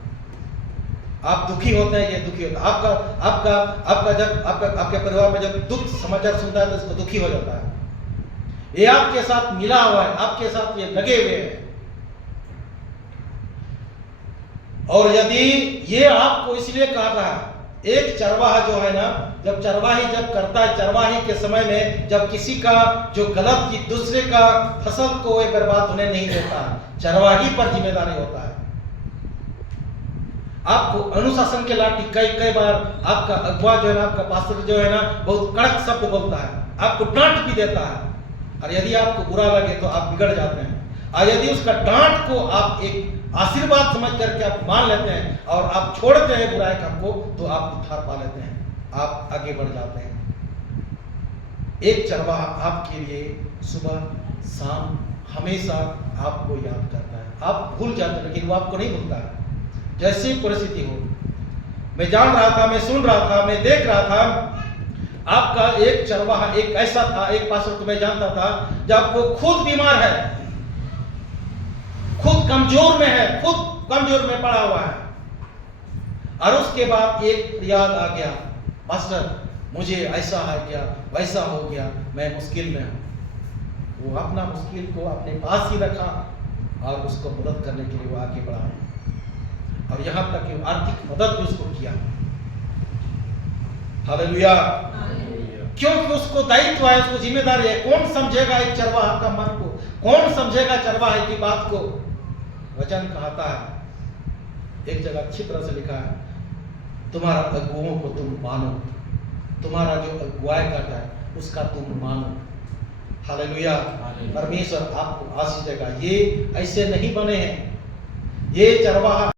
आप दुखी होते हैं, ये दुखी होता है। आपके परिवार में जब दुख समाचार सुनता है तो इसको दुखी हो जाता है। ये आपके साथ मिला हुआ है, आपके साथ ये लगे हुए हैं। और यदि ये आपको इसलिए कहा रहा है, एक चरवाहा जो है ना, जब चरवाही जब करता है, चरवाही के समय में जब किसी का जो गलत की दूसरे का फसल को ये बर्बाद होने नहीं देता, चरवाही पर जिम्मेदारी होता है। आपको अनुशासन के लाठी कई बार आपका अगुवा जो है ना, आपका पास्टर जो है ना, बहुत कड़क शब्द बोलता है, आपको डांट भी देता है। और यदि आपको बुरा लगे तो आप बिगड़ जाते हैं। और यदि उसका डांट को आप एक आशीर्वाद समझ करके आप मान लेते हैं और आप छोड़ते हैं बुराई काम को, तो आप उद्धार पा लेते हैं, आप आगे बढ़ जाते हैं। एक चरवाहा आपके लिए सुबह शाम हमेशा आपको याद करता है। आप भूल जाते हैं लेकिन वो आपको नहीं भूलता है। जैसी परिस्थिति हो, मैं जान रहा था, मैं सुन रहा था, मैं देख रहा था, आपका एक चरवाहा एक ऐसा था, एक पास्टर को मैं जानता था, जब वो खुद बीमार है, खुद कमजोर में है, खुद कमजोर में पड़ा हुआ है, और उसके बाद एक याद आ गया, पास्टर मुझे ऐसा है क्या, वैसा हो गया, मैं मुश्किल में हूं। वो अपना मुश्किल को अपने पास ही रखा और उसको मदद करने के लिए वो आगे बढ़ा। और यहाँ तक कि आर्थिक मदद भी उसको किया। हालेलुया। क्योंकि उसको दायित्व है, उसको जिम्मेदारी है। कौन समझेगा एक चरवाहा का मन को, कौन समझेगा चरवाहे की बात को। वचन कहता है, एक जगह अच्छी तरह से लिखा है, तुम्हारा अगुओं को तुम मानो, तुम्हारा जो अगुवाई करता है उसका तुम मानो। हालेलुया। परमेश्वर आपको आशीष देगा। ये ऐसे नहीं बने हैं, ये चरवाहा